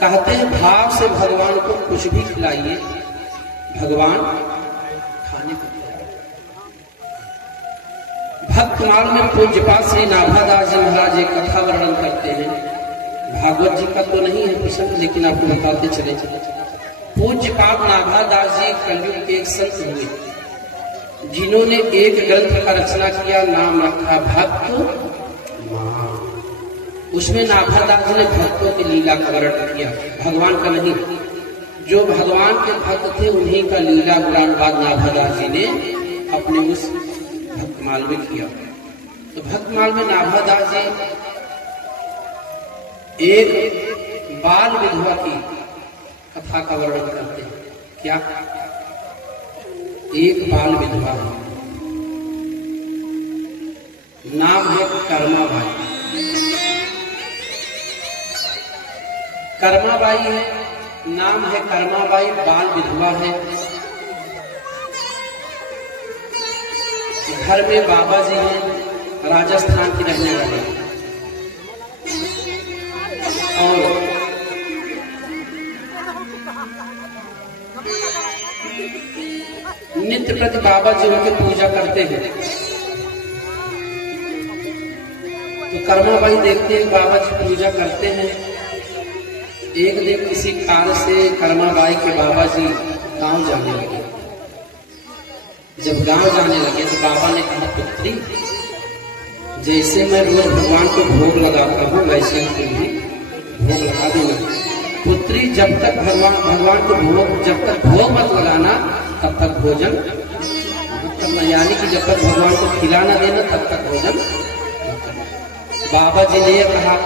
कहते हैं भाव से भगवान को कुछ भी खिलाइए, भगवान खाने को तैयार। भक्तमाल में पूज्यपाद श्री नाभादास जी महाराज एक कथा वर्णन करते हैं। भागवत जी का तो नहीं है प्रसंग, लेकिन आपको बताते चले। पूज्यपाद नाभादास जी कलयुग के एक संत हुए, जिन्होंने एक ग्रंथ का रचना किया, नाम रखा भक्त। उसमें नाभादास जी ने भक्तों की लीला का वर्णन किया, भगवान का नहीं। जो भगवान के भक्त थे उन्हीं का लीला गुणानुवाद नाभादास जी ने अपने उस भक्तमाल में किया। तो भक्तमाल में नाभादास जी एक बाल विधवा की कथा का वर्णन करते हैं। क्या? एक बाल विधवा है, नाम है कर्माबाई। कर्माबाई है, नाम है कर्माबाई, बाल विधवा है। घर में बाबा जी हैं, राजस्थान की रहने वाले, और नित्य प्रति बाबा जी उनकी पूजा करते हैं। तो कर्माबाई देखते हैं बाबा जी पूजा करते हैं। एक दिन किसी कारण से कर्माबाई के बाबा जी गांव जाने लगे। जब गांव जाने लगे तो बाबा ने कहा, पुत्री जैसे मैं रोज भगवान को भोग लगाता हूँ वैसे तुम भी भोग लगा देना। पुत्री जब तक भगवान को जब तक भोग मत लगाना तब तक भोजन, यानी कि जब तक भगवान को खिलाना देना तब तक भोजन। बाबा जी ने कहा,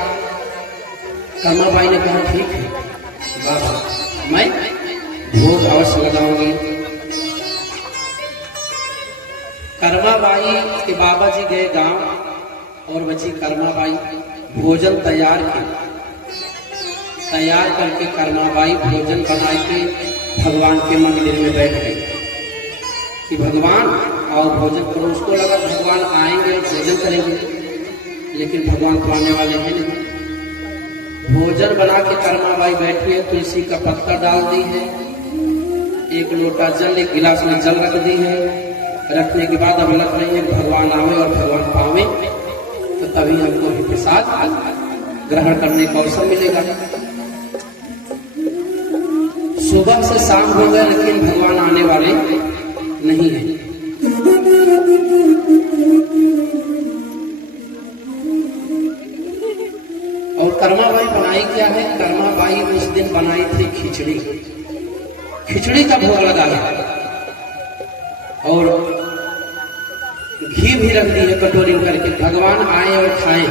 कर्माबाई ने कहा ठीक है बाबा, मैं भोग अवश्य लगाऊंगी। कर्माबाई के बाबा जी गए गांव और बची कर्माबाई। भोजन तैयार करके कर्माबाई भोजन बना के भगवान के मंदिर में बैठ गई कि भगवान आओ भोजन करो। उसको लगा भगवान आएंगे और भोजन करेंगे, लेकिन भगवान तो आने वाले हैं नहीं। भोजन बना के कर्माबाई बैठी है, तुलसी का पत्ता डाल दी है, एक लोटा जल, एक गिलास में जल रख दी है। रखने के बाद अब लग रही है भगवान आवे और भगवान पावे, तो तभी हमको भी प्रसाद ग्रहण करने का अवसर मिलेगा। सुबह से शाम हो गया लेकिन भगवान आने वाले नहीं है। और कर्माबाई बनाई क्या है? कर्माबाई उस दिन बनाई थी खिचड़ी। खिचड़ी का भोग लगा है और घी भी रख दी है कटोरी में करके, भगवान आए और खाएं।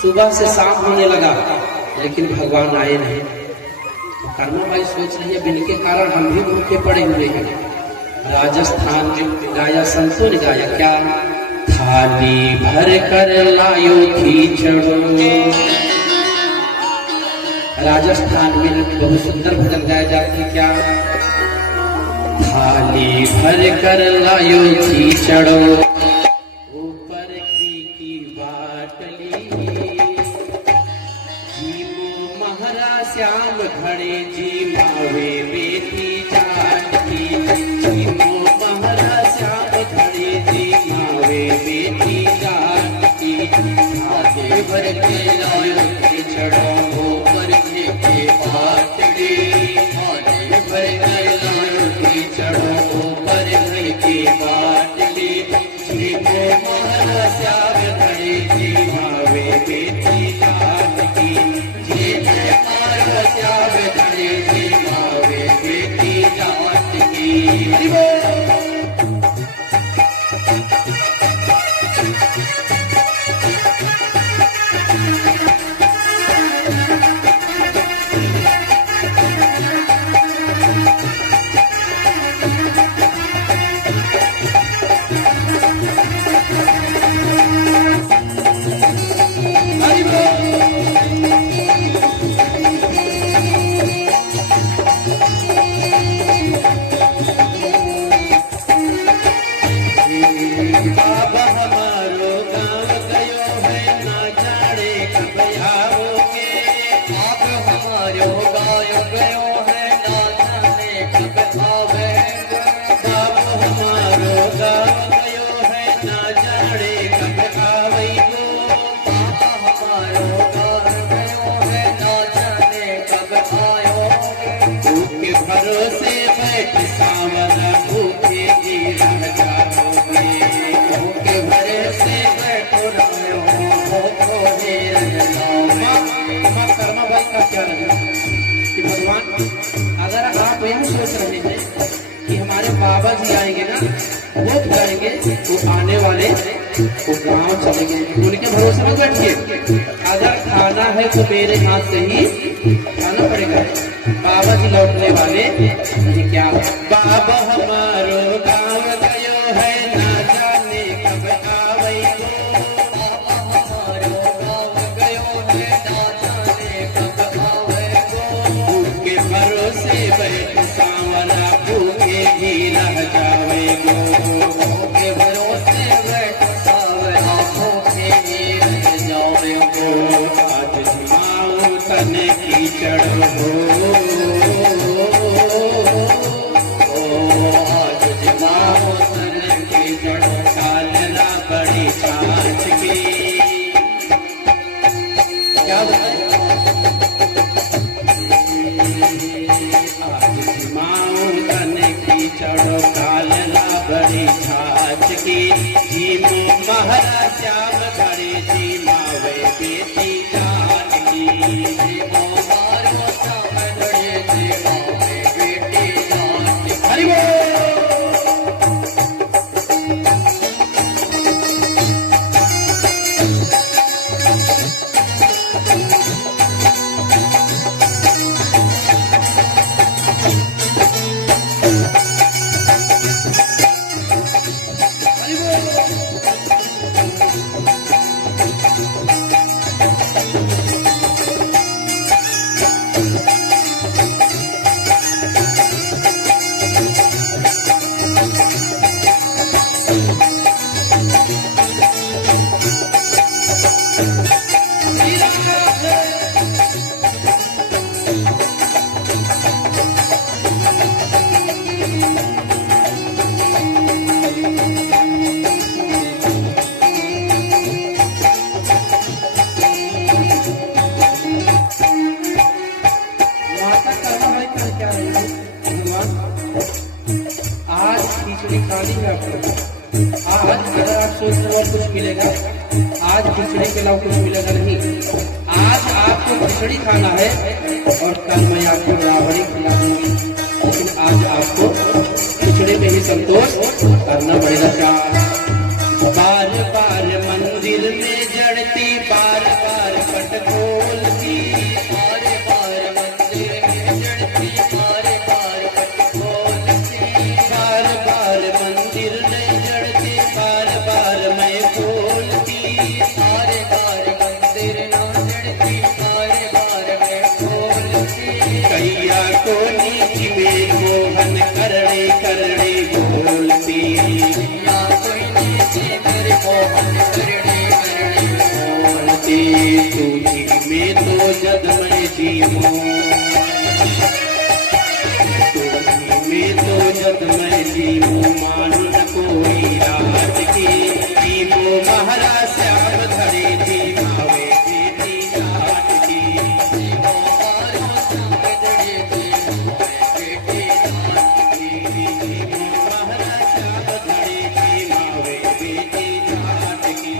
सुबह से शाम होने लगा लेकिन भगवान आए नहीं। तो कर्माबाई सोच रही है इनके कारण हम भी भूखे पड़े हुए हैं। राजस्थान में गाया, संतों ने गाया क्या? थाली भर कर लायो खिचड़ो। राजस्थान में बहुत सुंदर भजन गाया जाती है। क्या? थाली भर कर लायो खिचड़ो, ऊपर की बाटली, जीवो महरा श्याम घड़े, जी मावे बेटी जानकी। जीवो महरा श्याम घड़े, जी मावे बेटी जानकी। थाली भर के लायो खिचड़ो, ऊपर की बाटली, थाली भर के लायो खिचड़ो, ऊपर की बाटली। जीवो महरा श्याम घड़े, जी मावे बेटी जानकी। जीवो महरा श्याम घड़े, जी मावे बेटी जानकी। हमारो घर गयो है, ना जाने कब आयोगे। भूखे भरोसे बैठ सावन भूखे ही रह जाओगे। भूखे भरोसे बैठो रहो, भूखे रह जाओगे। माँ कर्मा बाई का क्या लगा कि भगवान, अगर आप यह सोच रहे हैं कि हमारे बाबा जी आएंगे ना, वो जाएंगे, वो आने वाले वो गाँव चले गए, उनके भरोसे में बैठिए। अगर खाना है तो मेरे हाथ से ही खाना पड़ेगा। बाबा जी लौटने वाले ये क्या है? बाबा हमारो गाँव गयो है, ना जाने कब आवेगो। बाबा हमारो गाँव गयो है, ना जाने कब आवेगो। भूखे भरोसे बैठ सांवला भूखे ही रह जावेगो। भूखे भरोसे बैठो सावला, भूखे ही रह जाओगे। आज माऊ तन कीचड़ हो, आज जमाओ तन की जड़ों, कालना बड़ी छाछ की। क्या बताए? आज माऊ तन कीचड़ कालना बड़ी छाछ की। जीमो महरा श्याम घड़े जी मावे बेटी जान की। जीवो मारो सामने जीवावे बेटी जान। हरि बोल। आज खिचड़ी खानी है आपको। आज अगर आप सोच रहे हो कुछ मिलेगा, आज खिचड़ी के अलावा कुछ मिलेगा नहीं। आज आपको खिचड़ी खाना है और कल मैं आपको रावड़ी खिलाऊंगी, लेकिन आज आपको खिचड़ी में ही संतोष करना पड़ेगा। क्या बार बार मंदिर में जड़ती, बार बार पटखोल की। बार बार मंदिर में जड़ती, बार बार पटखोल की। बार बार मंदिर में जड़ती, बार बार मैं खोलती। बार बार मंदिर न जड़ती, बार बार मैं खोलती। कैया को नीच में मोहन करड़े करड़े बोलती। या कोई नीचे मेरे मोहन करड़े करड़े बोलती। तू जी में तो जग मैं जीवूं, तू जी में तो जग मैं जीवूं। मानू न कोई राज की, जीवो महरा श्याम धरे जी मावे बेटी जाट की। जीवो मारो श्याम धरे जी मावे बेटी जाट की। जीवो महरा श्याम धरे जी मावे बेटी जाट की।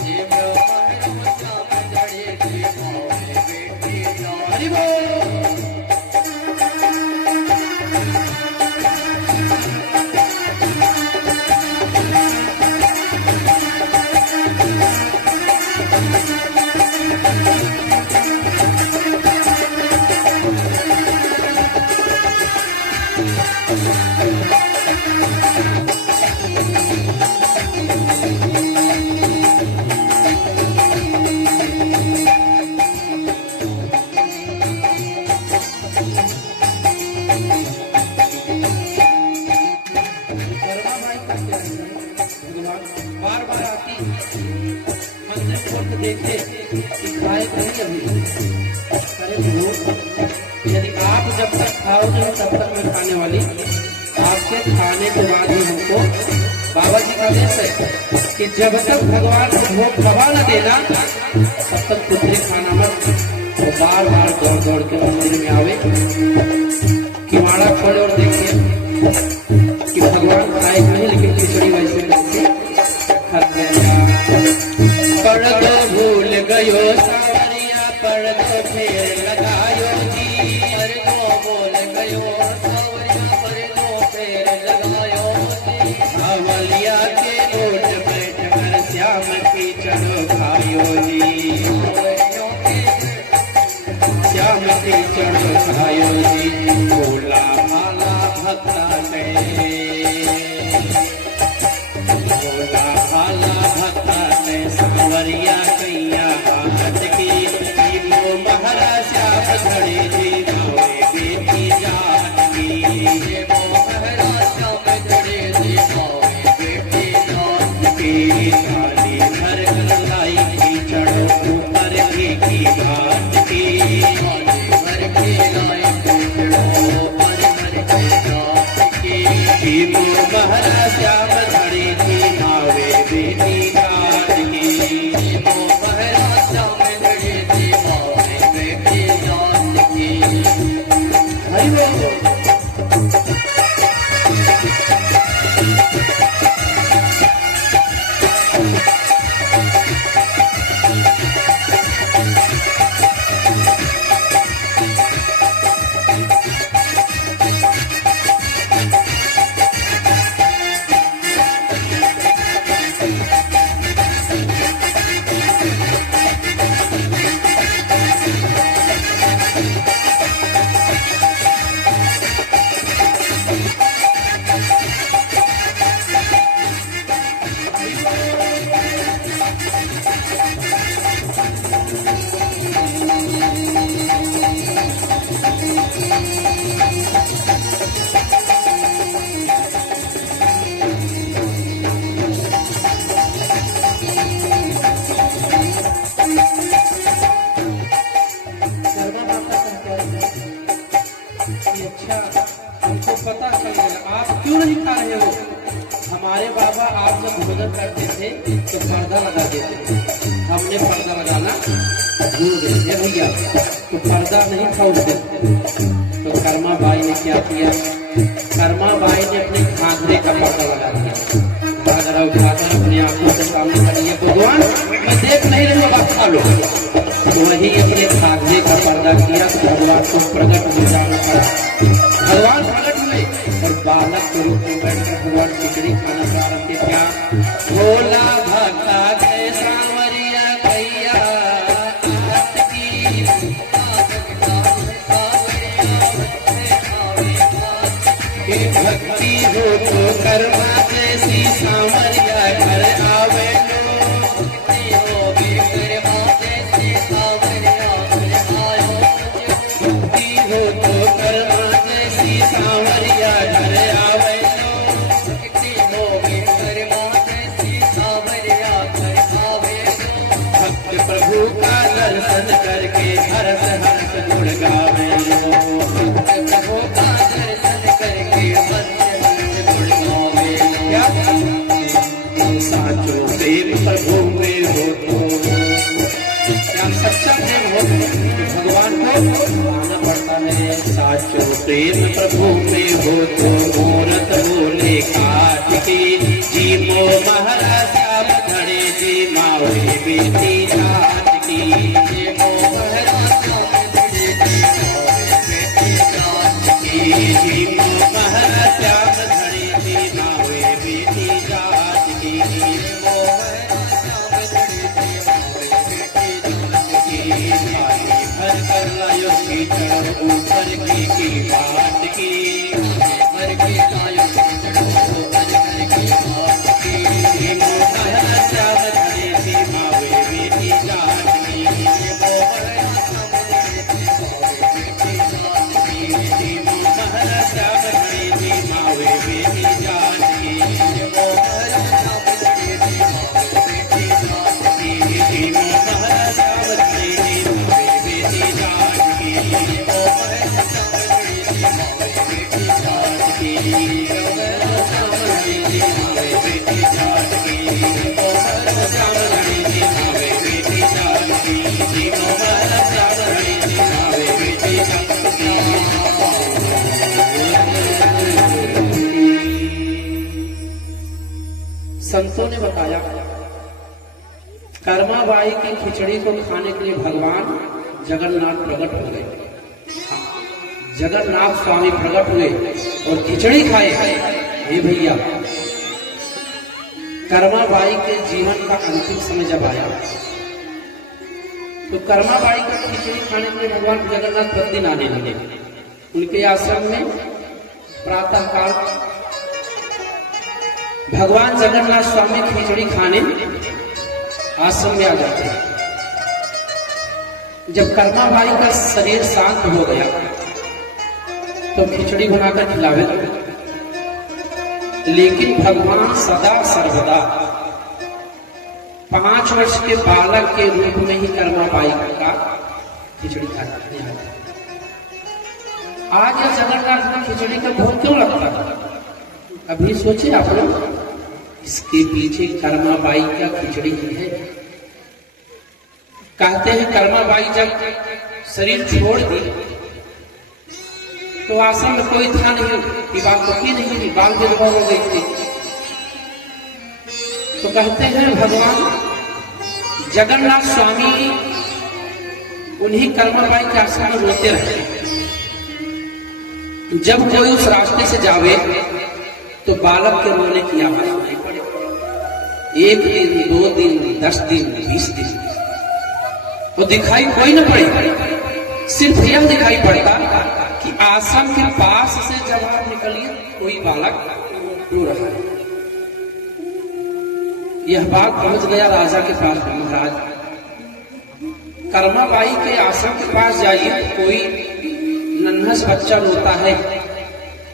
जीवो मारो श्याम धरे जी मावे बेटी जाट हरि बोल। बार बार आती मंदिर खोल के देखते कि खाए नहीं अभी। अरे भूख, यदि आप जब तक खाओगे तब तक मैं खाने वाली, आपके खाने के बाद ही हमको बाबा जी का आदेश है कि जब तक भगवान को भोग खवा न देना तब तक पुत्री खाना मत। तो बार बार दौड़ दौड़ के मंदिर में आवे, किवाड़ा खोले और देखे कि भगवान खाए नहीं, लेकिन खिचड़ी वैसे करके खा गया। पढ़ दो भूल गयो सावरिया, पढ़ दो फेर लगायो जी। हर को बोल गयो सावरिया, हर को फेर लगायो जी। सावलिया के ओट बैठ कर श्याम की चढ़ो खायो जी। श्याम की चढ़ो खायो जी। भोला भाला भक्ता ने, भोला भाला भक्ता ने सावरिया कैया हाथ की। वो महरा श्याम धड़े जी गावे बेटी जात की। वो महरा श्याम धड़े जी गावे बेटी जात की। थाली भर कर लाई की चढ़ो ऊपर की घाट की। भर के लाई चढ़ो पर के जात की। वो महरा श्याम धड़े जी गावे बेटी जात की। वो महरा श्याम धड़े जी गावे बेटी जात की। हरि बोल। हमको पता चल गया आप क्यों नहीं खा रहे हो। हमारे बाबा आप जब भोजन करते थे तो पर्दा लगा देते थे, हमने पर्दा लगाना भूल गए भैया, तो पर्दा नहीं था उस दिन। तो कर्मा बाई ने क्या किया, कर्मा बाई ने अपने घाघरे का पर्दा लगा दिया। घाघरा उठाकर अपनी आंखों के सामने खड़ी है, भगवान मैं देख नहीं रही हूँ, आप खा लो। तो वही अपने घाघरे का पर्दा किया तो भगवान को प्रकट हो जाना पड़ा। भगवान प्रकट हुए और बालक के रूप में बैठकर भगवान खिचड़ी खाना प्रारंभ किया। क्या भोला भक्ता के सांवरिया कैया हाथ की। भक्ति हो तो कर्मा जैसी सांवरिया घर आवे सांवरिया घर आवे भक्त प्रभु का दर्शन करके हर्ष हर्ष गुण गावे। प्रभु का दर्शन करके गुण गावे। क्या साचो प्रेम प्रभु में हो तो, क्या सच्चा प्रेम हो तो भगवान को आना पड़ता है। साचो प्रेम प्रभु में हो तो मूरत बोले काट की। जी मो महरा श्याम धड़े जी मावे बेटी जात की। जी मो महरा श्याम धड़े जी मावे बेटी जात की। जी मो महरा श्याम धड़े जी मावे बेटी जात की। मो महरा श्याम धड़े जी मावे बेटी जात की। थाली भर कर लायो की चढ़ो ऊपर की बात की। भर के लायो चढ़ो पर की बात की। जी मो महरा श्याम धड़े जी मावे बेटी जात की। मो महरा श्याम धड़े जी मावे बेटी जात की। जी मो महरा श्याम धड़े जी मावे बेटी जात की। मो महरा श्याम धड़े जी मावे बेटी जात की। जी मो महरा श्याम धड़े जी मावे बेटी जात की। मो महरा श्याम धड़े जी मावे बेटी संतों ने बताया, कर्माबाई की खिचड़ी को खाने के लिए भगवान जगन्नाथ प्रकट हो गए। जगन्नाथ स्वामी प्रकट हुए और खिचड़ी खाए। हे भैया, कर्माबाई के जीवन का अंतिम समय जब आया तो कर्माबाई को खिचड़ी खाने के लिए भगवान जगन्नाथ प्रतिदिन आने लगे। उनके आश्रम में प्रातः काल भगवान जगन्नाथ स्वामी खिचड़ी खाने आश्रम में आ जाते हैं। जब कर्माबाई का शरीर शांत हो गया तो खिचड़ी बनाकर खिलावे, लेकिन भगवान सदा सर्वदा 5 वर्ष के बालक के रूप में ही कर्माबाई का खिचड़ी खाते हैं। आज यह जगन्नाथ में खिचड़ी का भोग क्यों लगता है? अभी सोचे आप लोग, इसके पीछे कर्माबाई का खिचड़ी ही है। कहते हैं कर्माबाई जब शरीर छोड़ दी तो आश्रम में कोई था नहीं, बात तो की नहीं, बाल विधवा हो गई थी। तो कहते हैं भगवान जगन्नाथ स्वामी उन्हीं कर्माबाई के आश्रम में रोते रहे। जब कोई उस रास्ते से जावे तो बालक के रोने की आवाज सुनाई पड़े। 1 दिन, 2 दिन, 10 दिन, 20 दिन वो दिखाई कोई न पड़े। सिर्फ यह दिखाई पड़ता कि आश्रम के पास से जब आप निकलिए कोई बालक रो रहा है। यह बात पहुंच गया राजा के पास। महाराज, कर्माबाई के आश्रम के पास जाइए, कोई नन्हा सा बच्चा रोता है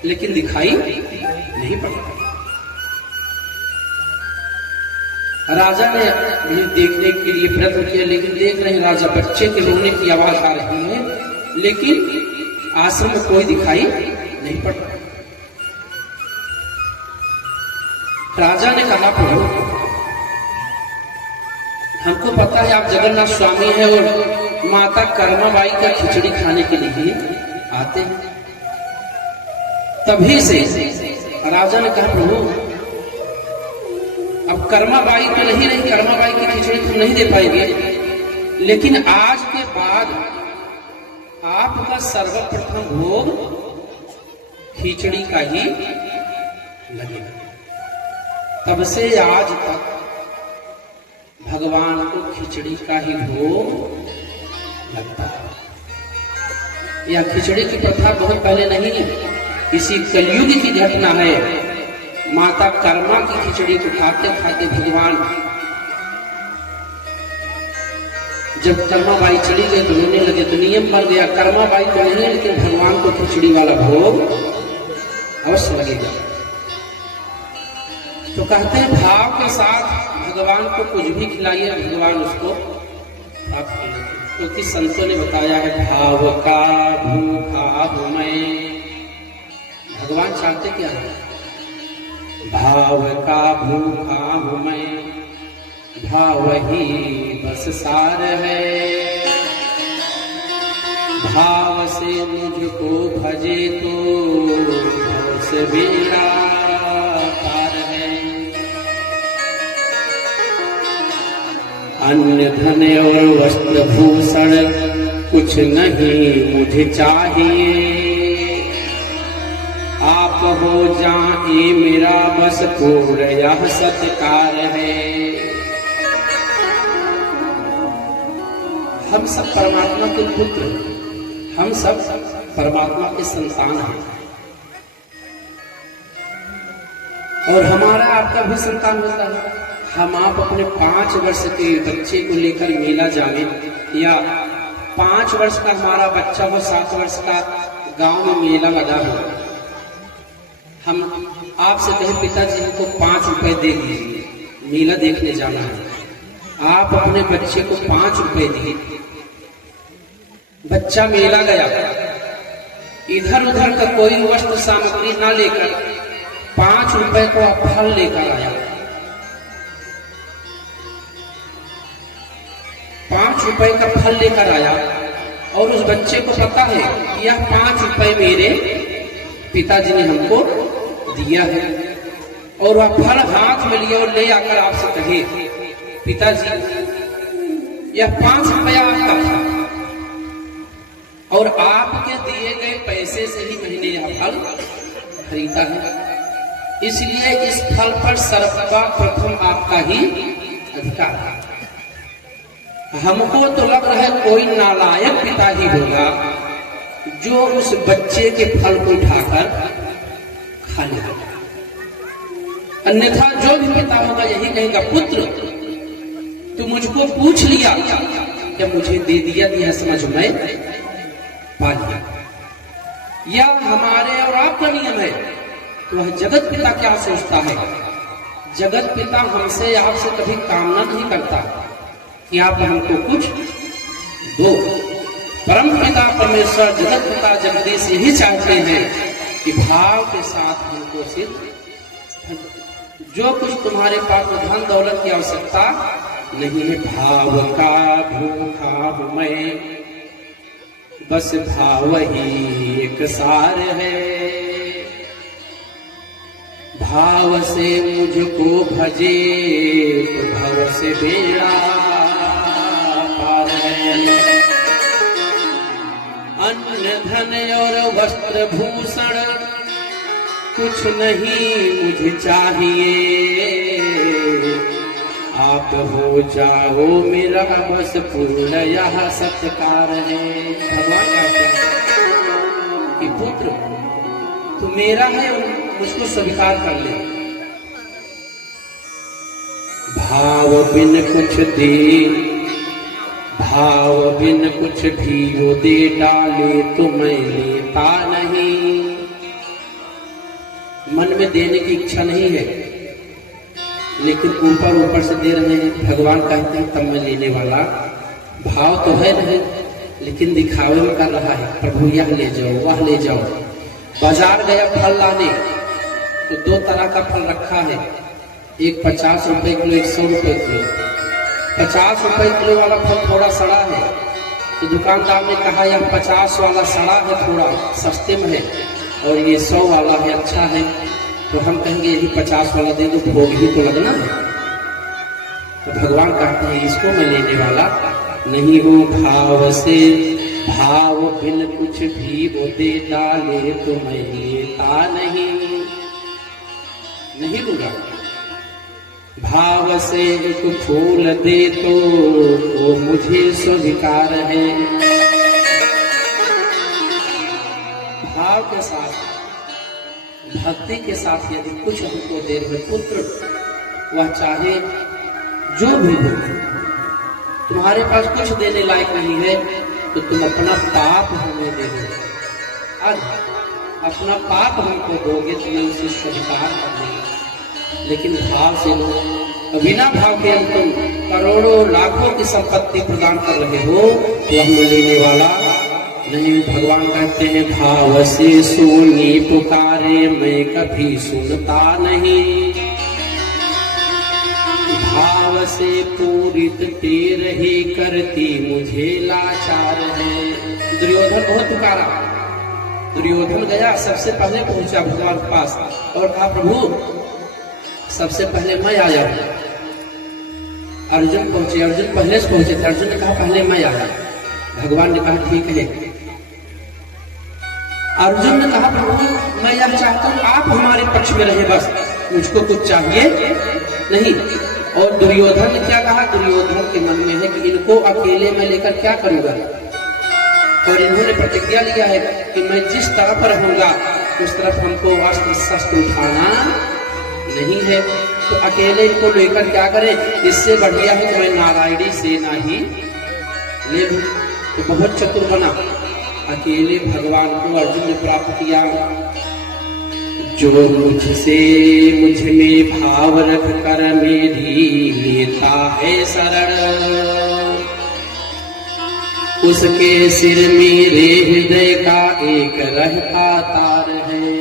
लेकिन दिखाई नहीं पड़ता। राजा ने भी देखने के लिए प्रयत्न किया, लेकिन देख रहे राजा बच्चे के रोने की आवाज आ रही है, लेकिन आश्रम में कोई दिखाई नहीं पड़ता। राजा ने कहा, प्रभु हमको पता है आप जगन्नाथ स्वामी हैं और माता कर्माबाई का खिचड़ी खाने के लिए आते हैं। तभी से राजा ने कहा, प्रभु अब कर्माबाई तो नहीं रही, कर्माबाई की खिचड़ी तुम नहीं दे पाएंगे, लेकिन आज के बाद आपका सर्वप्रथम भोग खिचड़ी का ही लगेगा। तब से आज तक भगवान को खिचड़ी का ही भोग लगता है। यह खिचड़ी की प्रथा बहुत पहले नहीं है, इसी कलयुग की घटना है। माता कर्मा की खिचड़ी को खाते खाते भगवान जब कर्माबाई चली गई तो रोने लगे, तो नियम बन गया कर्माबाई तो नहीं है लेकिन भगवान को खिचड़ी वाला भोग अवश्य लगेगा। तो कहते हैं भाव के साथ भगवान को कुछ भी खिलाइए, भगवान उसको प्राप्त करेंगे। क्योंकि संतों ने बताया है, भाव का भूखा हूं मैं। भगवान चाहते क्या है? भाव का भूखा हूं मैं, भाव ही बस सार है। भाव से मुझको भजे तो भव से बेड़ा पार है। अन्न धन और वस्त्र भूषण कुछ नहीं मुझे चाहिए। आप हो जाए मेरा बस पूर्ण यह सत्कार है। हम सब परमात्मा के पुत्र हैं, हम सब परमात्मा के संतान हैं और हमारा आपका भी संतान होता है। हम आप अपने 5 वर्ष के बच्चे को लेकर मेला जावे, या 5 वर्ष का हमारा बच्चा हो, 7 वर्ष का गांव में मेला लगा हो, हम आपसे कहे पिताजी हमको 5 रुपए दे दीजिए, मेला देखने जाना है। आप अपने बच्चे को 5 रुपए दिए, बच्चा मेला गया, इधर उधर का कोई वस्त्र सामग्री ना लेकर 5 रुपए को आप फल लेकर आया। 5 रुपए का फल लेकर आया और उस बच्चे को पता है कि यह 5 रुपए मेरे पिताजी ने हमको दिया है। और वह फल हाथ में लिए और ले आकर आपसे कहे, पिताजी यह 5 रुपया आपका था और आपके दिए गए पैसे से ही मैंने यह फल खरीदा है, इसलिए इस फल पर सर्वप्रथम आपका ही अधिकार है। हमको तो लग रहा है कोई नालायक पिता ही होगा जो उस बच्चे के फल को उठाकर खा लेगा, अन्यथा जो भी पिता होगा यही कहेगा, पुत्र तू मुझको पूछ लिया क्या मुझे दे दिया, यह समझ में पा लिया। यह हमारे और आपका नियम है। तो वह जगत पिता क्या सोचता है? जगत पिता हमसे आपसे कभी कामना नहीं करता कि आप हमको कुछ दो। परम पिता परमेश्वर जगत पिता जगदीश यही चाहते हैं कि भाव के साथ हमको सिद्ध, जो कुछ तुम्हारे पास में धन दौलत की आवश्यकता नहीं है, भाव का भूखा हूं मैं, बस भाव ही एक सार है, भाव से मुझको भजे तो भव से बेड़ा पार है। अन्न धन और वस्त्र भूषण कुछ नहीं मुझे चाहिए, आप हो जाओ मेरा बस पूर्ण यह सत्कार है। भगवान कहते हैं कि पुत्र तू मेरा है, मुझको स्वीकार कर ले। भाव बिन कुछ दे, भाव बिन कुछ भी वो दे डाले तो मैं लेता नहीं। मन में देने की इच्छा नहीं है, लेकिन ऊपर ऊपर से दे रहे हैं। भगवान कहते हैं तब मैं लेने वाला। भाव तो है नहीं, लेकिन दिखावे में कर रहा है, प्रभु यह ले जाओ वह ले जाओ। बाजार गया फल लाने तो 2 तरह का फल रखा है, एक 50 रुपए किलो, एक 100 रुपए किलो। 50 रुपए किलो वाला फल थोड़ा सड़ा है, तो दुकानदार ने कहा यह 50 वाला सड़ा है, थोड़ा सस्ते में है, और ये 100 वाला है, अच्छा है। तो हम कहेंगे यही 50 वाला दे दो, भोग ही तो लगना है। तो भगवान कहते हैं इसको मैं लेने वाला नहीं हूँ। भाव से भाव बिन कुछ भी वो दे डाले तो मैं लेता नहीं, नहीं लूंगा। भाव से एक फूल दे तो वो मुझे स्वीकार है। भाव के साथ, भक्ति के साथ यदि कुछ हमको दे रहे पुत्र, वह चाहे जो भी हो, तुम्हारे पास कुछ देने लायक नहीं है तो तुम अपना पाप हमें दे दो। आज अपना पाप हमको दोगे तो मैं उसे स्वीकार कर दूंगा। लेकिन भाव से लो, बिना भाव के तुम करोड़ों लाखों की संपत्ति प्रदान कर रहे हो तो हम लेने वाला नहीं। भगवान कहते हैं भाव से सुनी पुकारे मैं कभी सुनता नहीं, भाव से पूरित तेरे ही करती मुझे लाचार है। दुर्योधन बहुत पुकारा, दुर्योधन गया, सबसे पहले पहुंचा भगवान के पास और कहा प्रभु सबसे पहले मैं आया। अर्जुन पहुंचे, अर्जुन पहले से पहुंचे थे, अर्जुन ने कहा पहले मैं आया। भगवान ने कहा ठीक है। अर्जुन ने कहा प्रभु मैं यह चाहता हूं आप हमारे पक्ष में रहे, बस मुझको कुछ चाहिए नहीं। और दुर्योधन ने क्या कहा? दुर्योधन के मन में है कि इनको अकेले में लेकर क्या करूंगा, और इन्होंने प्रतिज्ञा लिया है कि मैं जिस तरफ रहूंगा उस तरफ हमको अस्त्र शस्त्र उठाना नहीं है। तो अकेले इनको लेकर क्या करें? इससे बढ़िया है कि मैं नारायणी सेना ही ले लूं। तो बहुत चतुर बना, अकेले भगवान को अर्जुन ने प्राप्त किया। जो मुझसे मुझ में भाव रख कर मेरी लेता है शरण, उसके सिर मेरे हृदय का एक रहता तार है।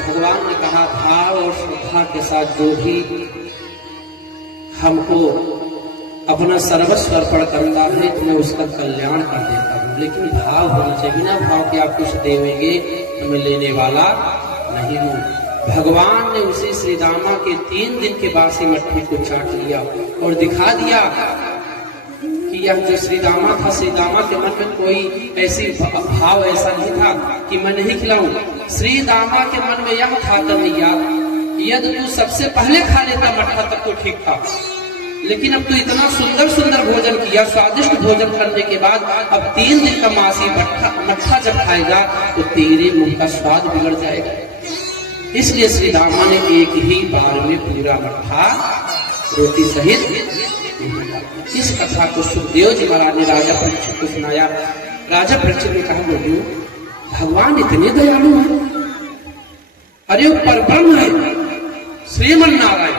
भगवान ने कहा भाव और श्रद्धा के साथ जो भी हमको अपना सर्वस्व अर्पण करता है तो मैं उसका कल्याण कर देता हूँ। लेकिन भाव होना चाहिए, बिना भाव के आप कुछ देंगे तो मैं लेने वाला नहीं हूँ। भगवान ने उसे श्री दामा के 3 दिन के बासी मट्ठी को चाट लिया और दिखा दिया कि यह जो श्री दामा था, श्री दामा के मन में कोई ऐसी भाव ऐसा नहीं था कि मैं नहीं खिलाऊं। श्री दामा के मन में यह था कन्हैया, यदि तू सबसे पहले खा लेता मट्ठा तब तो ठीक था, लेकिन अब तो इतना सुंदर सुंदर भोजन किया, स्वादिष्ट भोजन करने के बाद अब 3 दिन का मासी मट्ठा जब खाएगा तो तेरे मुंह का स्वाद बिगड़ जाएगा। इसलिए श्री दामा ने एक ही बार में पूरा मट्ठा रोटी सहित। इस कथा को सुखदेव जी महाराज ने राजा परीक्षित को सुनाया। राजा परीक्षित ने कहा, बोलियो भगवान इतने दयालु हैं, अरे वो परब्रह्म है श्रीमन नारायण,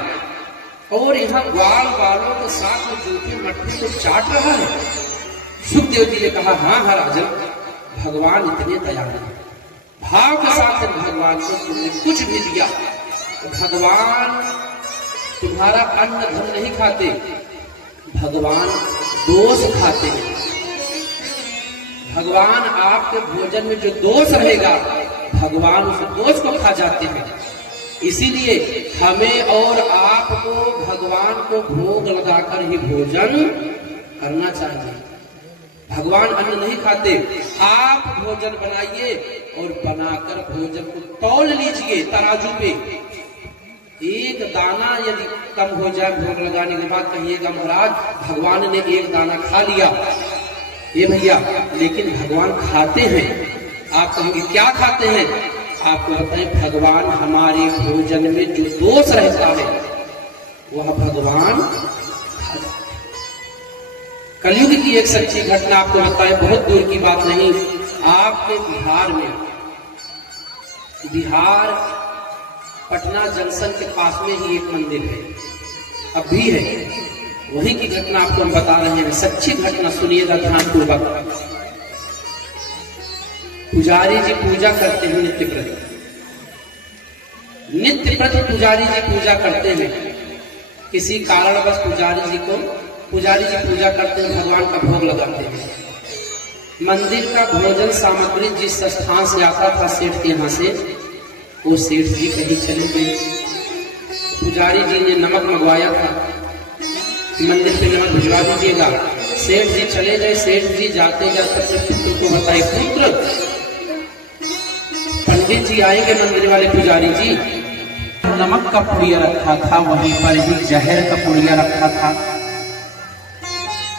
और यहाँ ग्वाल वालों के साथ में जूठी मट्ठी को चाट रहा है। सुखदेव जी ने कहा, हाँ हाँ राजन, भगवान इतने दयालु हैं। भाव के साथ भगवान को तुमने कुछ भी दिया तो भगवान तुम्हारा अन्न धन नहीं खाते, भगवान दोष खाते हैं। भगवान आपके भोजन में जो दोष रहेगा, भगवान उस दोष को खा जाते हैं। इसीलिए हमें और आपको भगवान को भोग लगाकर ही भोजन करना चाहिए। भगवान अन्न नहीं खाते। आप भोजन बनाइए और बनाकर भोजन को तौल लीजिए तराजू पे। एक दाना यदि कम हो जाए भोग लगाने के बाद, कहिएगा महाराज भगवान ने एक दाना खा लिया। ये भैया, लेकिन भगवान खाते हैं। आप कहेंगे क्या खाते हैं? आपको बताएं, भगवान हमारे भोजन में जो दोष रहता है वह भगवान खा जाते हैं। कलयुग की एक सच्ची घटना आपको बताएं, बहुत दूर की बात नहीं। आपके बिहार पटना जंक्शन के पास में ही एक मंदिर है, अब भी है। वहीं की घटना आपको हम बता रहे हैं, सच्ची घटना, सुनिएगा ध्यानपूर्वक। पुजारी जी पूजा करते हैं नित्य प्रति पुजारी जी पूजा करते हैं। किसी कारणवश पुजारी जी पूजा करते हैं, भगवान का भोग लगाते हैं। मंदिर का भोजन सामग्री जिस स्थान से आता था सेठ के यहाँ से, वो सेठ जी कहीं चले गए। पुजारी जी ने नमक मंगवाया था, मंदिर पे नमक भिजवा दीजिएगा। सेठ जी चले गए। सेठ जी जाते जाते अपने पुत्र को बताए, पुत्र पंडित जी आएंगे मंदिर वाले पुजारी जी। नमक का पुड़िया रखा था, वहीं पर ही जहर का पुड़िया रखा था।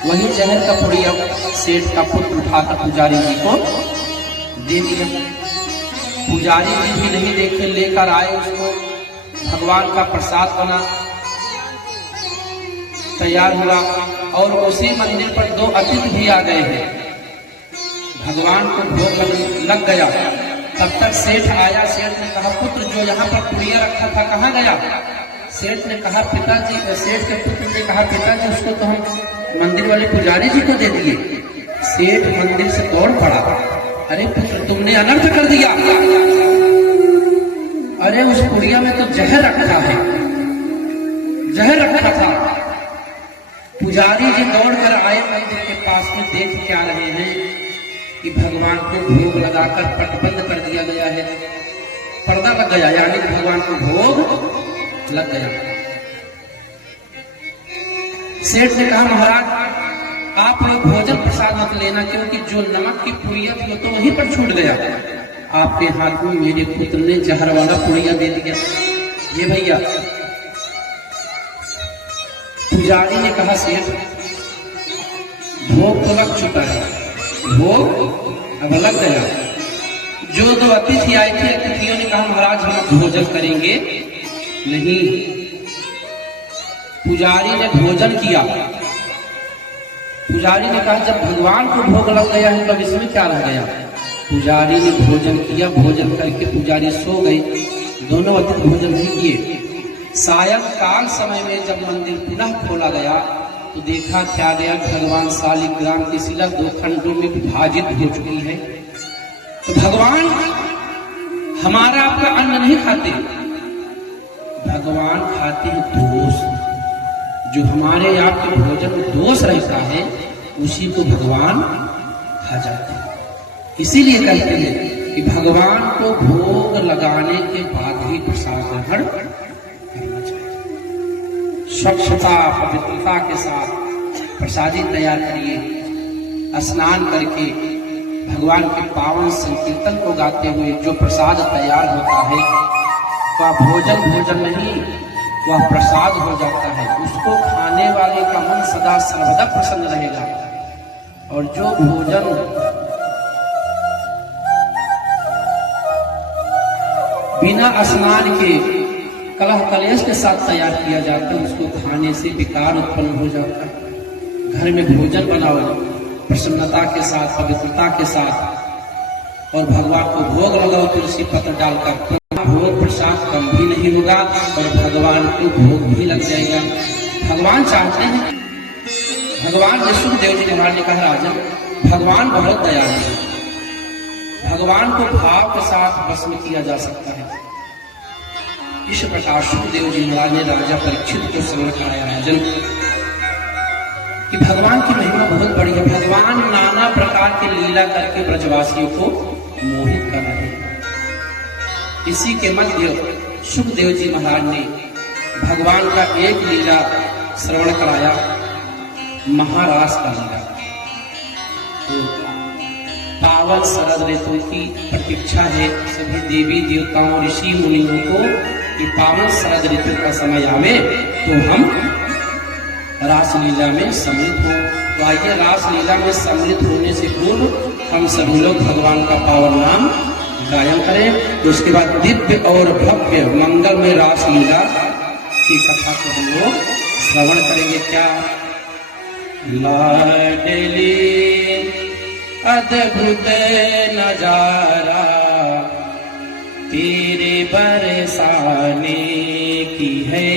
वही जहर का पुड़िया सेठ का पुत्र उठाकर पुजारी जी को दे दिया। पुजारी जी भी नहीं देखे, लेकर आए उसको। भगवान का प्रसाद बना, तैयार हुआ, और उसी मंदिर पर 2 अतिथि भी आ गए हैं। भगवान को भोग लग गया। तब तक सेठ आया। सेठ ने कहा, पुत्र जो यहाँ पर पुड़िया रखा था कहाँ गया? सेठ ने कहा, पिताजी, सेठ के पुत्र ने कहा, पिताजी उसको तो हम मंदिर वाले पुजारी जी को दे दिए। सेठ मंदिर से दौड़ पड़ा, अरे पुत्र तुमने अनर्थ कर दिया। अरे उस पुड़िया में तो जहर रखा है, जहर रखा था। पुजारी जी दौड़कर आए मंदिर के पास में, देख क्या रहे हैं कि भगवान को भोग लगाकर पटबंद कर दिया गया है, पर्दा लग गया, यानी भगवान को भोग लग गया। सेठ ने कहा, महाराज आप लोग भोजन प्रसाद मत लेना, क्योंकि जो नमक की पुड़िया थी वो तो वहीं पर छूट गया। आपके हाथ में मेरे पुत्र ने जहर वाला पुड़िया दे दिया। ये भैया, पुजारी ने कहा, सेठ भोग तो लग चुका है, भोग अब लग गया। जो 2 अतिथि आए थे, अतिथियों ने कहा, महाराज हम भोजन करेंगे नहीं। पुजारी ने भोजन किया। पुजारी ने कहा, जब भगवान को भोग लग गया है तब इसमें क्या रह गया? पुजारी ने भोजन किया। भोजन करके पुजारी सो गए। दोनों अतिथि भोजन नहीं किए। सायंकाल समय में जब मंदिर पुनः खोला गया तो देखा क्या गया, भगवान शालिग्राम की शिला 2 खंडों में विभाजित हो चुकी है। तो भगवान हमारा आपका अन्न नहीं खाते, भगवान खाते हैं दोष। जो हमारे आपके भोजन में दोष रहता है उसी को भगवान खा जाते हैं। इसीलिए कहते हैं कि भगवान को भोग लगाने के बाद ही प्रसाद ग्रहण करना चाहिए। स्वच्छता पवित्रता के साथ प्रसादी तैयार करिए। स्नान करके भगवान के पावन संकीर्तन को गाते हुए जो प्रसाद तैयार होता है वह भोजन नहीं, वह प्रसाद हो जाता है। उसको खाने वाले का मन सदा सर्वदा प्रसन्न रहेगा। और जो भोजन बिना स्नान के कलह कलेश के साथ तैयार किया जाता है, उसको खाने से विकार उत्पन्न हो जाता है। घर में भोजन बनाओ प्रसन्नता के साथ, पवित्रता के साथ, और भगवान को भोग लगाओ तुलसी पत्र डालकर। भोग प्रसाद कम भी नहीं होगा और भगवान को भोग भी लग जाएगा। भगवान चाहते हैं, भगवान सुखदेव जी महाराज ने कहा, राजन भगवान बहुत दयालु है, भगवान को भाव के साथ भस्म किया जा सकता है। इस प्रकार सुखदेव जी महाराज ने राजा परीक्षित को स्मरण कराया, राजन कि भगवान की महिमा बहुत बड़ी है। भगवान नाना प्रकार की लीला करके ब्रजवासियों को मोहित कर रहे हैं। इसी के मध्य सुखदेव जी महाराज ने भगवान का एक लीला श्रवण कराया, महारास का लीला। तो पावन शरद ऋतु की प्रतीक्षा है सभी देवी देवताओं ऋषि मुनियों को कि पावन शरद ऋतु का समय आवे तो हम रासलीला में सम्मिलित हो। तो आइए रासलीला में सम्मिलित होने से पूर्व हम सभी लोग भगवान का पावन नाम गायन करें। तो उसके बाद दिव्य और भव्य मंगल में रासलीला की कथा को हम लोग श्रवण करेंगे। क्या लाडली अद्भुत नजारा तेरे बरसाने की है,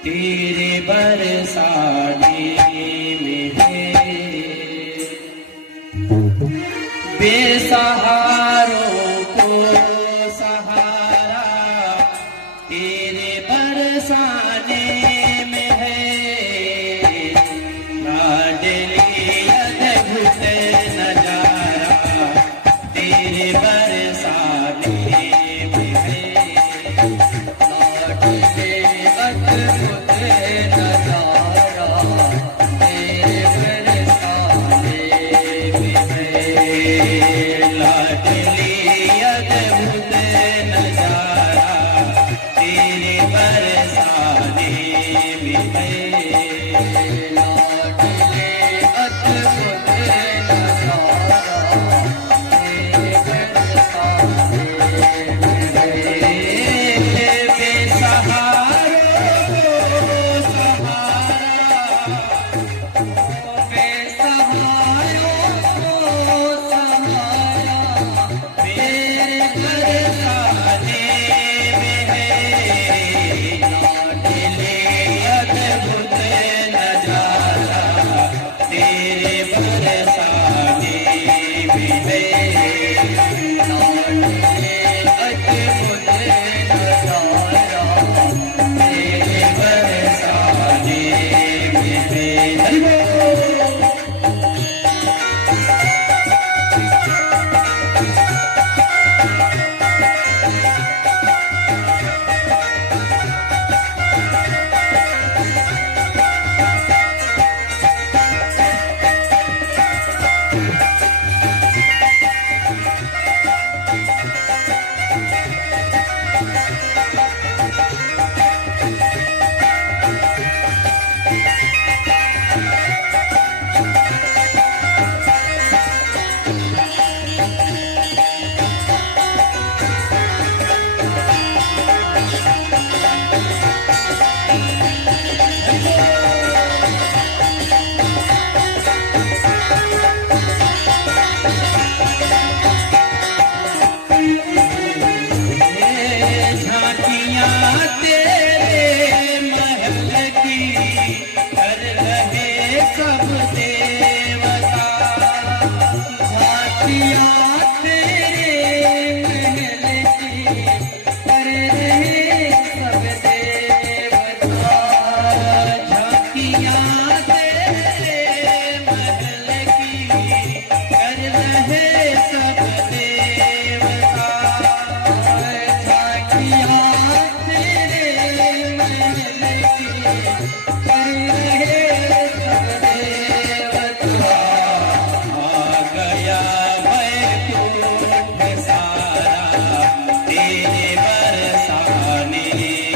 तेरे बरसाने में है। बेसहारों को सहारा तेरे बरसाने में है। लाडली अद्भुत नजारा तेरे बरसाने में है। लाडली अद्भुत नजारा तेरे बरसाने में है। लाडली अद्भुत नजारा तेरे बरसाने में है। लाडली अद्भुत नजारा तेरे बरसाने में है। बेसहारों को सहारा, बेसहारों को सहारा तेरे बरसाने में है। लाडली अद्भुत नजारा तेरे बरसाने में है। लाडली अद्भुत नजारा तेरे बरसाने में है। हरि बोल। झांकियां तेरे महल की कर रहे सब देवता। झांकियां तेरे महल की कर रहे सब देवता। तेरे महल की कर रहे सब देवता। आ गया बैकुंठ सारा तेरे बरसाने में।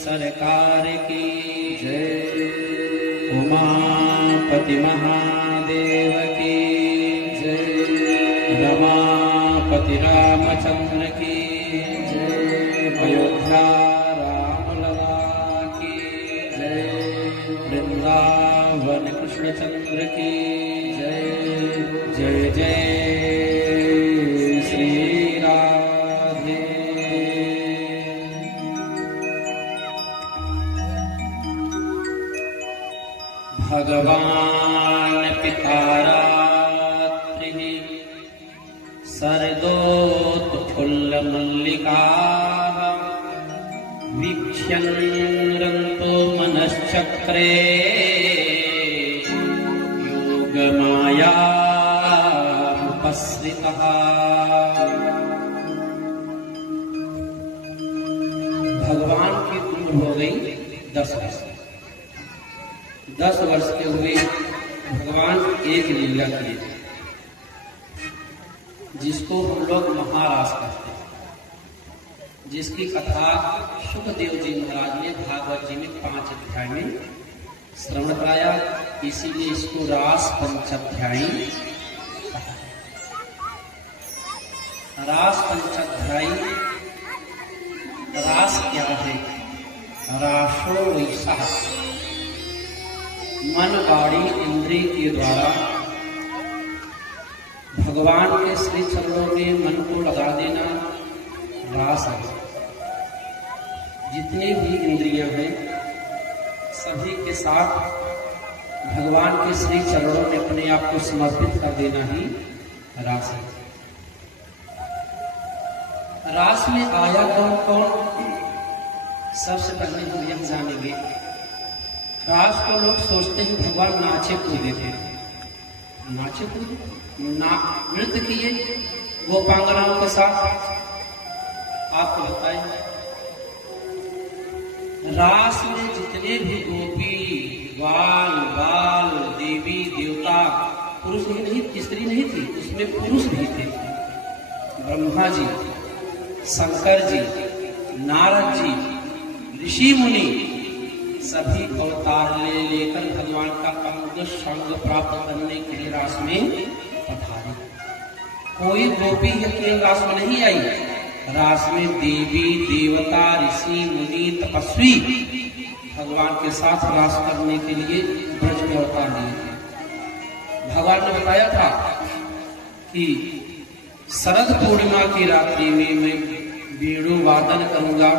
सरकार की जय। उमापति महादेव की जय। रमापति रामचंद्र की जय। अयोध्या रामलला की जय। वृंदावन कृष्णचंद्र की जय। जय जय श्री राधे। भगवान पिता मन्थ्यन्रन्तो मनश्चक्रे योगमाया उपस्थितः। भगवान की उम्र हो गई 10 वर्ष। 10 वर्ष के हुए भगवान एक लीला किए जिसको हम लोग महारास कहते हैं, जिसकी कथा सुखदेव जी महाराज ने भागवत जी में 5 अध्याय में श्रवण कराया, इसीलिए इसको रास पंचाध्यायी कहा। रास पंचाध्यायी, रास क्या है? रासो वैसा मन वाणी इंद्रिय के द्वारा भगवान के श्री चरणों में मन को लगा देना रास है। जितनी भी इंद्रियां हैं सभी के साथ भगवान के श्री चरणों में अपने आप को समर्पित कर देना ही रास है। रास में आया कौन कौन? सबसे पहले हम यह जानेंगे, रास को लोग सोचते हैं भगवान नाचे कूदे थे। नाचे कूदे, नृत्य किए गोपांगनाओं के साथ। आपको बताएं, रास में जितने भी गोपी ग्वाल बाल देवी देवता, पुरुष ही नहीं, स्त्री नहीं थी, उसमें पुरुष भी थे। ब्रह्मा जी, शंकर जी, नारद जी, ऋषि मुनि सभी अवतार लेकर भगवान का अंग संग प्राप्त करने के लिए रास में पधारे। कोई गोपी केवल रास में नहीं आई, रास में देवी देवता ऋषि मुनि तपस्वी भगवान के साथ रास करने के लिए ब्रज में अवतार लिए थे। भगवान ने बताया था कि शरद पूर्णिमा की रात्रि में मैं वेणु वादन करूंगा,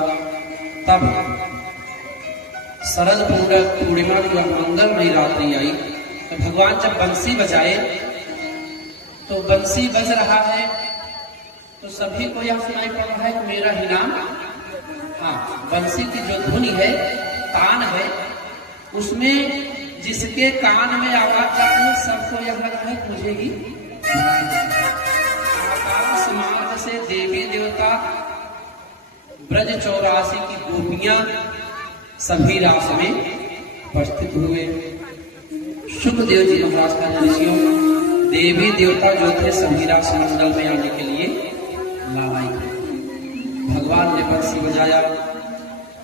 तब शरद पूर्णिमा की मंगलमयी रात्रि आई तो भगवान जब बंसी बजाए तो बंसी बज रहा है तो सभी को यह सुनाई पड़ रहा है कि मेरा ही नाम, हाँ, बंसी की जो धुनी है, तान है, उसमें जिसके कान में आवाज जा रही है सबको यह लग रहा है मुझे ही। आकाश मार्ग से देवी देवता, ब्रज 84 की गोपियां सभी रास में उपस्थित हुए। सुखदेव जी महाराज का ऋषियों, देवी देवता जो थे सभी रास मंडल में आने के लिए लालाई थे। भगवान ने बंसी बजाया,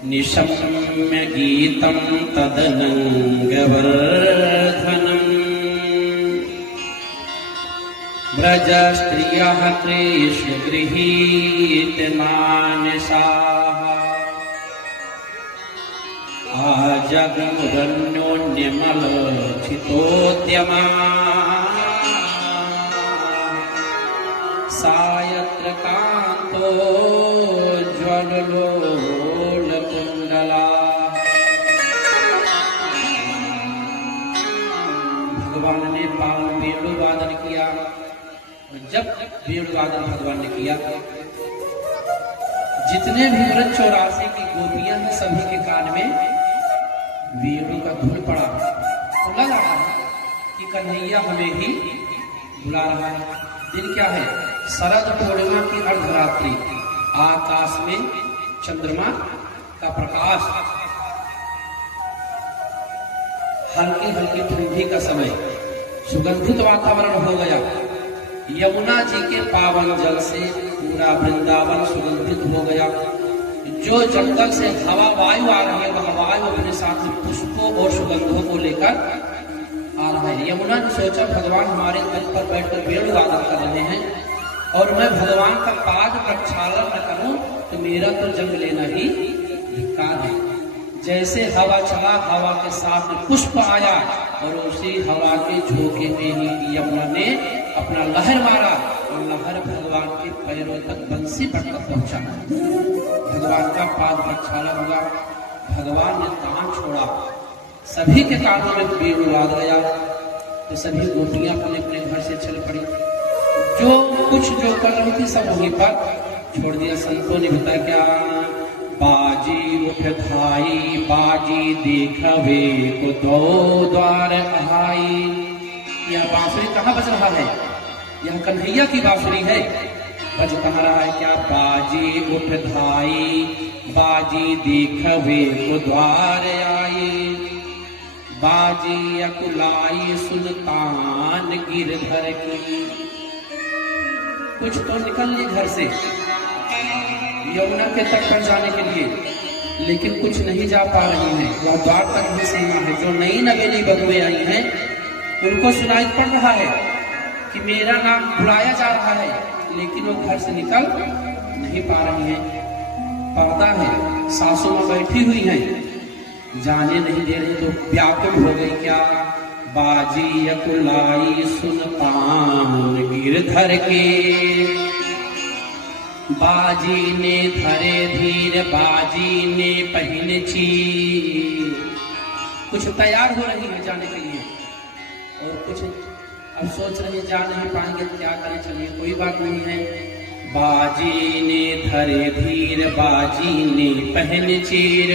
निशम्य गीतम तदनंगवर्धनम ब्रज स्त्रियः कृष्ण गृहीत मानसाः आजगमुरन्योन्यमल चितोद्यमा सायत्र कांतो ज्वललोल कुंडला। भगवान ने वेणु वादन किया। जब वेणु वादन भगवान ने किया, जितने भी ब्रज 84 की गोपियां हैं सभी के कान में वेणु का धुन पड़ा तो लग रहा है कि कन्हैया हमें ही बुला रहा है। दिन क्या है? शरद पूर्णिमा की अर्धरात्रि, आकाश में चंद्रमा का प्रकाश, हल्की हल्की ठंडी का समय, सुगंधित वातावरण हो गया। यमुना जी के पावन जल से पूरा वृंदावन सुगंधित हो गया। जो जंगल से हवा वायु आ रही है, वह वायु अपने साथ पुष्पों और सुगंधों को लेकर आ रहा है। यमुना ने सोचा भगवान हमारे तट पर बैठकर वेणु वादन कर रहे हैं और मैं भगवान का पाद प्रक्षालन न करूं तो मेरा तो जंग लेना ही धिक्कार है। जैसे हवा चला, हवा के साथ पुष्प आया और उसी हवा के झोंके में ही यमुना ने अपना लहर मारा और लहर भगवान के पैरों तक बंसी पटकर पहुंचा। भगवान का पाद प्रक्षालन हुआ, भगवान ने तान छोड़ा, सभी के कानों में वेणु वाद गया तो सभी गोपियां अपने अपने घर से चल पड़ी। जो कुछ जो कर रही थी सब वहीं पर छोड़ दिया। संतों ने बताया क्या बाजी उठ धाई बाजी देखवे को दो द्वार आई। यह बांसुरी कहाँ बज रहा है? यह कन्हैया की बांसुरी है। बज कहाँ रहा है क्या? बाजी उठ धाई बाजी देखवे को द्वार आई। बाजी अकुलाई सुल्तान गिरधर की। कुछ तो निकल ली घर से यमुना के तट पर जाने के लिए, लेकिन कुछ नहीं जा पा रही हैं। वह द्वार तक ही सीमा है। जो नई नवेली बधुएं आई हैं उनको सुनाई पड़ रहा है कि मेरा नाम बुलाया जा रहा है, लेकिन वो घर से निकल नहीं पा रही हैं। पर्दा है, सासू माँ बैठी हुई हैं, जाने नहीं दे रही, तो व्याकुल हो गई क्या? बाजी अकुलाई सुल्तान गिरधर के। बाजी ने धरे धीर बाजी ने पहन चीर। कुछ तैयार हो रही है जाने के लिए और कुछ अब सोच रही जा नहीं पाएंगे, क्या करें, चलिए कोई बात नहीं है। बाजी ने धरे धीर बाजी ने पहन चीर।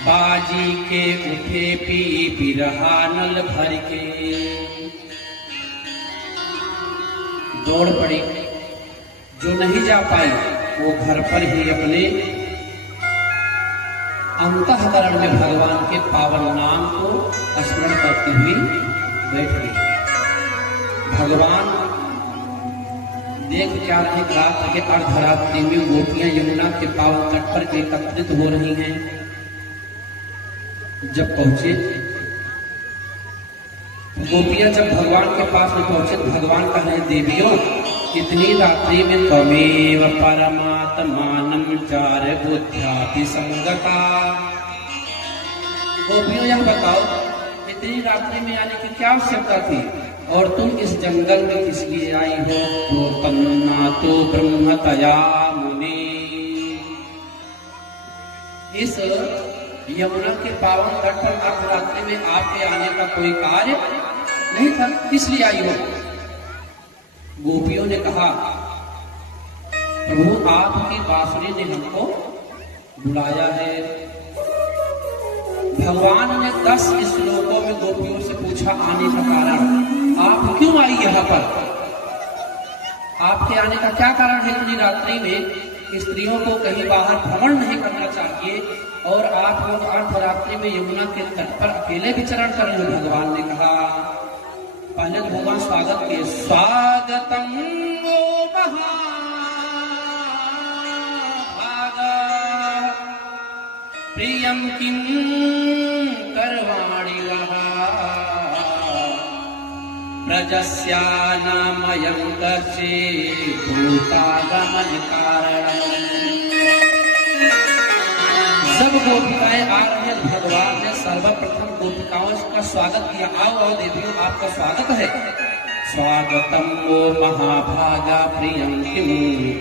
बाजी के उठे पी बिरहा नल भर के। दौड़ पड़ी। जो नहीं जा पाई वो घर पर ही अपने अंतःकरण में भगवान के पावन नाम को स्मरण करती हुई बैठ गई। भगवान देख क्या रहे? रात के अर्धरात्रि में गोपियां यमुना के पावन तट पर एकत्रित हो रही हैं। जब पहुंचे गोपियां, जब भगवान के पास में पहुंचे, भगवान कह रहे, देवियों इतनी रात्रि में त्वमेव परमात्मानं चार बुद्ध्यापि संगता। गोपियों यह बताओ, इतनी रात्रि में आने की क्या आवश्यकता थी और तुम इस जंगल में किस लिए आई हो? तो तन्ना तो ब्रह्मतया मुनि। इस यमुना के पावन तट पर अर्धरात्रि में आपके आने का कोई कार्य नहीं था, किस लिए आई हो? गोपियों ने कहा, प्रभु आपकी बांसुरी ने हमको बुलाया है। भगवान ने 10 श्लोकों में गोपियों से पूछा आने का कारण, आप क्यों आई यहाँ पर? आपके आने का क्या कारण है? इतनी रात्रि में स्त्रियों को कहीं बाहर भ्रमण नहीं करना चाहिए और आप लोग अर्धरात्रि में यमुना के तट पर अकेले विचरण कर रहे हैं। भगवान ने कहा, पहले तो भगवान स्वागत किए। स्वागतम वो महाभागा प्रियम किं करवाणि वहा प्रजस्यानामयं कश्चित् भूतागमन कारणम्। सब गोपिकाएं आ रहे हैं। भगवान ने सर्वप्रथम गोपिकाओं का स्वागत किया। आओ आओ देवियों, आपका स्वागत है। स्वागतम वो महाभागा प्रियम किं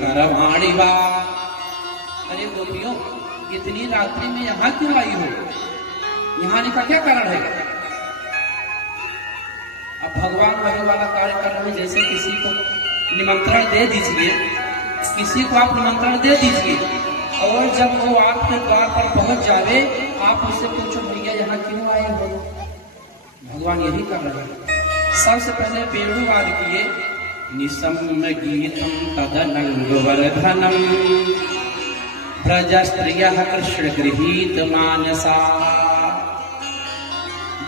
करवाणि वा। अरे गोपियों, इतनी रात्रि में यहाँ क्यों आई हो? यहाँ आने का क्या कारण है? अब भगवान वही वाला कार्य कर रहे हैं, जैसे किसी को निमंत्रण दे दीजिए, किसी को आप निमंत्रण दे दीजिए और जब वो आपके द्वार पर पहुंच जावे, आप उससे पूछो, भैया यहाँ क्यों आए हो? भगवान यही कर रहे हैं। सबसे पहले वेणुवाद किए, निशम्य गीतम तदनंगवर्धनम ब्रजस्त्रियः कृष्ण गृहीत मानसा।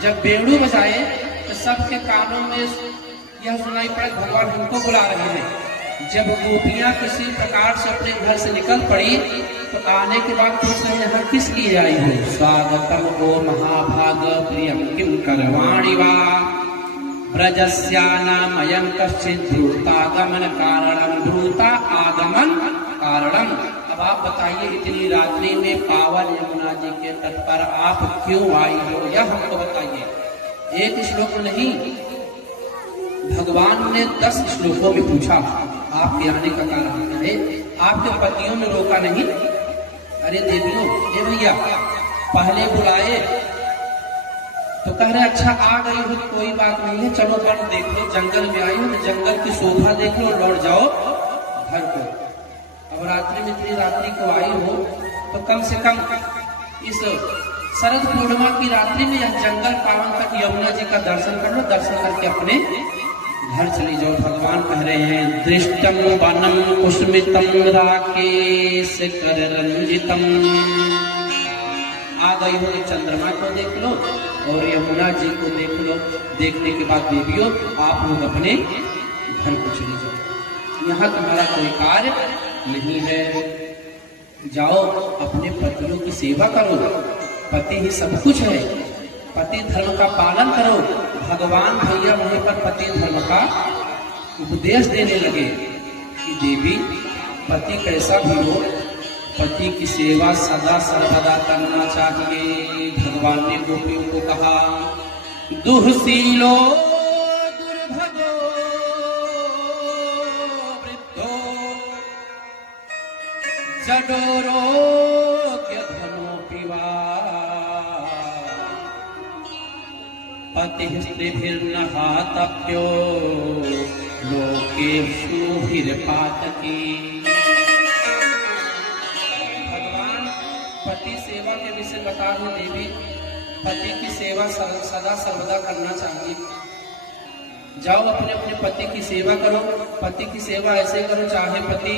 जब वेणु बजाए तो सबके कानों में यह सुनाई पड़ा, भगवान हमको बुला रहे हैं। जब गोपियां किसी प्रकार से अपने घर से निकल पड़ी तो आने के बाद पूछ रहे, यहाँ किस लिए आई हो? स्वागतम ओ महाभाग प्रियम किं करवाणि वा ब्रजस्यानामयं कश्चित् द्रुतागमन कारणम। द्रुता आगमन कारणम। अब आप बताइए, इतनी रात्रि में पावन यमुना जी के तट पर आप क्यों आई हो? यह हमको बताइए। एक श्लोक नहीं, भगवान ने 10 श्लोकों में पूछा आपके आने का कारण है। आपके पतियों ने रोका नहीं। अरे देवियों, ये भैया पहले बुलाए तो कह रहे अच्छा आ गई हो, कोई बात नहीं है, चलो पर देख लो, जंगल में आई हो तो जंगल की शोभा देख लो, लौट जाओ घर को। अब रात्रि में इतनी रात्रि को आई हो तो कम से कम इस शरद पूर्णिमा की रात्रि में यह जंगल पावन तक यमुना जी का दर्शन कर लो। दर्शन करके अपने घर चली जाओ। भगवान कह रहे हैं दृष्टम वनम कुसुमितम राकेश कर रंजितम। आ गई हो तो चंद्रमा को देख लो और यमुना जी को देख लो। देखने के बाद देवियों आप लोग अपने घर को चले जाओ। यहाँ तुम्हारा कोई कार्य नहीं है। जाओ अपने पतियों की सेवा करो। पति ही सब कुछ है। पति धर्म का पालन करो। भगवान भैया वहीं पर पति धर्म का उपदेश देने लगे कि देवी पति कैसा भी हो, पति की सेवा सदा सर्वदा करना चाहिए। भगवान ने गोपियों को कहा दुःशीलो दुर्भगो वृद्धो जडोरोग्य धनोऽपि वा पतिः स्त्रीभिर्न हातव्यो लोकेषु हिरपातकी। भगवान पति सेवा के विषय बता रहे देवी पति की सेवा सदा सर्वदा करना चाहिए। जाओ अपने अपने पति की सेवा करो। पति की सेवा ऐसे करो चाहे पति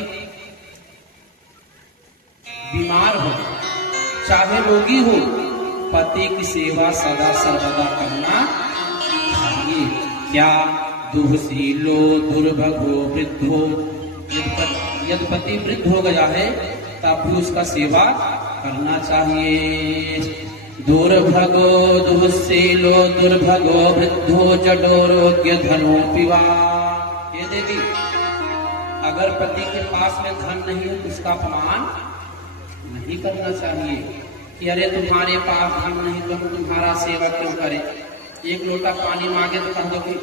बीमार हो चाहे रोगी हो, पति की सेवा सदा सर्वदा करना चाहिए। क्या दुःशीलो दुर्भगो वृद्धो, यदि पति वृद्ध हो गया है तब भी उसका सेवा करना चाहिए। दुर्भगो दुःशीलो दुर्भगो वृद्धो जडोरोग्य धनोऽपि वा। ये देवी अगर पति के पास में धन नहीं है तो उसका अपमान नहीं करना चाहिए कि अरे तुम्हारे पास धन नहीं तो हम तुम्हारा सेवा क्यों करें। एक लोटा पानी मांगे तो कह दो कि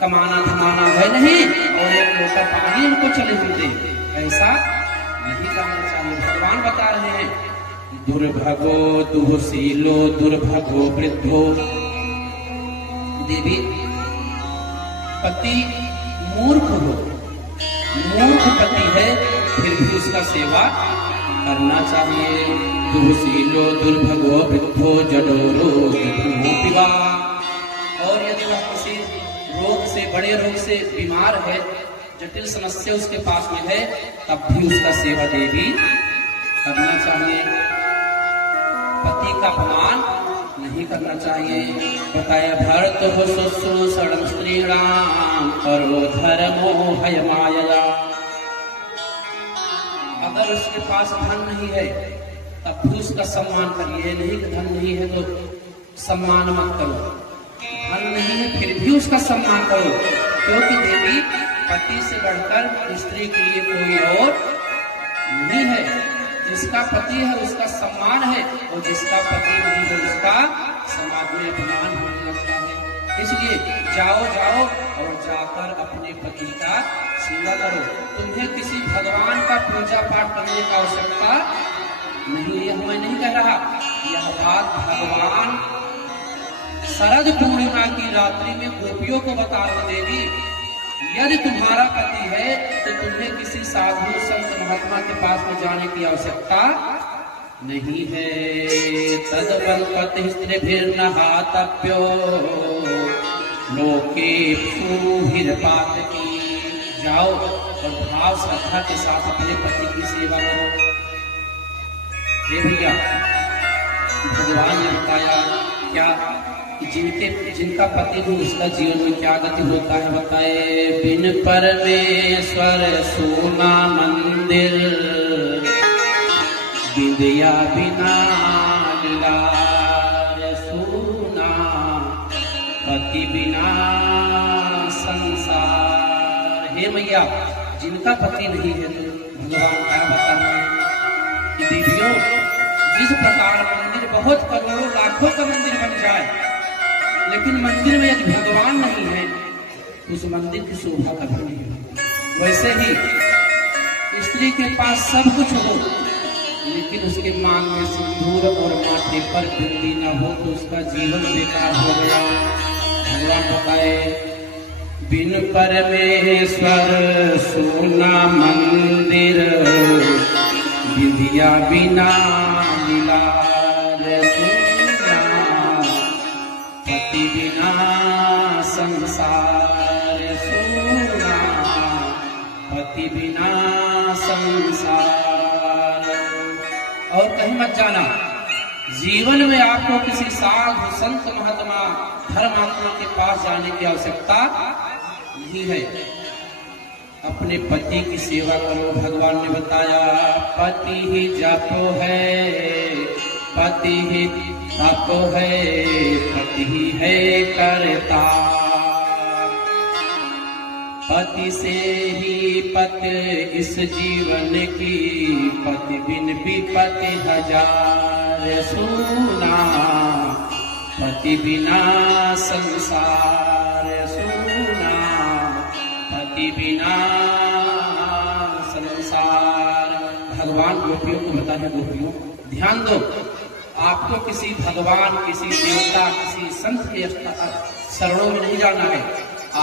कमाना धमाना है नहीं और एक लोटा पानी उनको चले हम दे, ऐसा नहीं करना चाहिए। भगवान बता रहे हैं दुर्भगो दुःशीलो दुर्भगो वृद्धो। देवी पति मूर्ख हो, मूर्ख पति है फिर भी उसका सेवा करना चाहिए। दुःशीलो दुर्भगो वृद्धो जडोरोग्य धनोऽपि वा। और यदि वह किसी रोग से बड़े रोग से बीमार है, जटिल समस्या उसके पास में है, तब भी उसका सेवा देवी करना चाहिए। पति का अपमान नहीं करना चाहिए। बताया भरत हो शुश्रूषणं स्त्रीणां करो धर्मो हयमायया। अगर उसके पास धन नहीं है तब भी उसका सम्मान करिए। नहीं कि धन नहीं है तो सम्मान मत करो। धन नहीं है फिर भी उसका सम्मान करो, क्योंकि देवी पति से बढ़कर स्त्री के लिए कोई और नहीं है। जिसका पति है उसका सम्मान है और जिसका पति नहीं है उसका समाज में अपमान होने लगता है। इसलिए जाओ जाओ और जाकर अपने पति का सेवा करो। तुम्हें किसी भगवान का पूजा पाठ करने की आवश्यकता नहीं है। मैं नहीं कह रहा, यह बात भगवान शरद पूर्णिमा की रात्रि में गोपियों को बता रहे देवी यदि तुम्हारा पति है तो तुम्हें किसी साधु संत महात्मा के पास में जाने की आवश्यकता नहीं है। तदवंपति स्त्रीभिर्न हातव्यो लोकेषु हिरपातकी। जाओ और भाव श्रद्धा के साथ अपने पति की सेवा करो। हे भैया भगवान ने बताया क्या जिनका पति हो उसका जीवन में क्या गति होता है। बताए बिन परमेश्वर सोना मंदिर विद्या बिना लीलार सोना पति बिना संसार। हे मैया जिनका पति नहीं है तो भगवान क्या बता रहे हैं कि देवियों जिस प्रकार मंदिर बहुत करोड़ों लाखों का मंदिर बन जाए लेकिन मंदिर में यदि भगवान नहीं है तो उस मंदिर की शोभा कभी नहीं होगी। वैसे ही स्त्री के पास सब कुछ हो लेकिन उसके मांग में सिंदूर और माथे पर बिंदी न हो तो उसका जीवन बेकार हो गया। भगवान बताए बिन परमेश्वर सोना मंदिर विधि पिया बिना मिला रे सुना, पति बिना संसार सुना, पति बिना संसार। और कहीं मत जाना, जीवन में आपको किसी साधु संत महात्मा धर्मात्मा के पास जाने की आवश्यकता नहीं है। अपने पति की सेवा करो। भगवान ने बताया पति ही जप है, पति ही तप है, पति ही है करता, पति से ही पति इस जीवन की, पति बिन विपत्ति हजार सुना, पति बिना संसार सुना, पति बिना संसार। भगवान गोपियों को बताने, गोपियों ध्यान दो, आपको किसी भगवान, किसी देवता, किसी संत के शरणों में नहीं जाना है।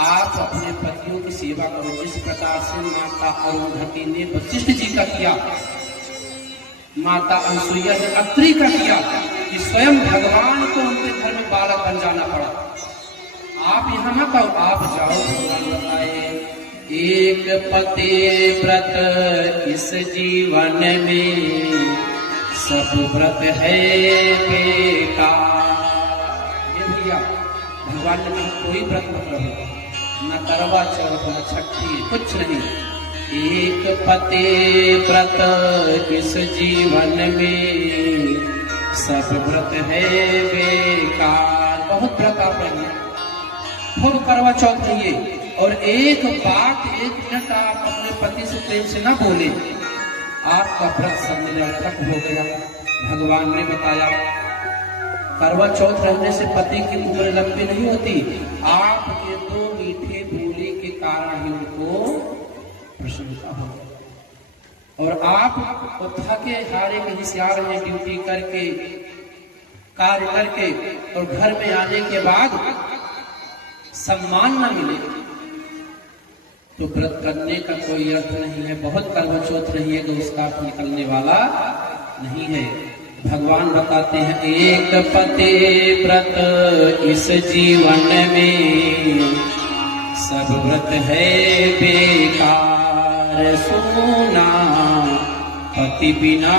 आप अपने पतियों की सेवा करो, जिस प्रकार से माता अरुंधति ने वशिष्ठ जी का किया, माता अनसुईया ने अत्रि का किया, कि स्वयं भगवान को उनके घर में बालक बन जाना पड़ा। आप यहाँ मत आओ, आप जाओ। भगवान बताए एक पति व्रत इस जीवन में, सब व्रत है बेकार। ये भैया भगवान ने कहा कोई व्रत मत रहो, न करवा चौथ न छठी, कुछ नहीं। एक पति व्रत इस जीवन में, सब व्रत है बेकार। बहुत व्रत आप रहिए, खूब करवा चौथ रहिए, और एक बात, एक मिनट आप अपने पति से प्रेम से ना बोले, आपका व्रत सब निरर्थक हो गया। भगवान ने बताया करवा चौथ रहने से पति की उम्र लंबी नहीं होती, आपके दो मीठे बोले के कारण ही उनको प्रसन्नता हो। और आप थके हारे कहीं से आ रहे हैं ड्यूटी करके, कार्य करके, और घर में आने के बाद सम्मान न मिले, तो व्रत करने का कोई अर्थ नहीं है। बहुत करवा चौथ रहिएगा, उसका अर्थ निकलने वाला नहीं है। भगवान बताते हैं एक पति व्रत इस जीवन में, सब व्रत है बेकार सुना, पति बिना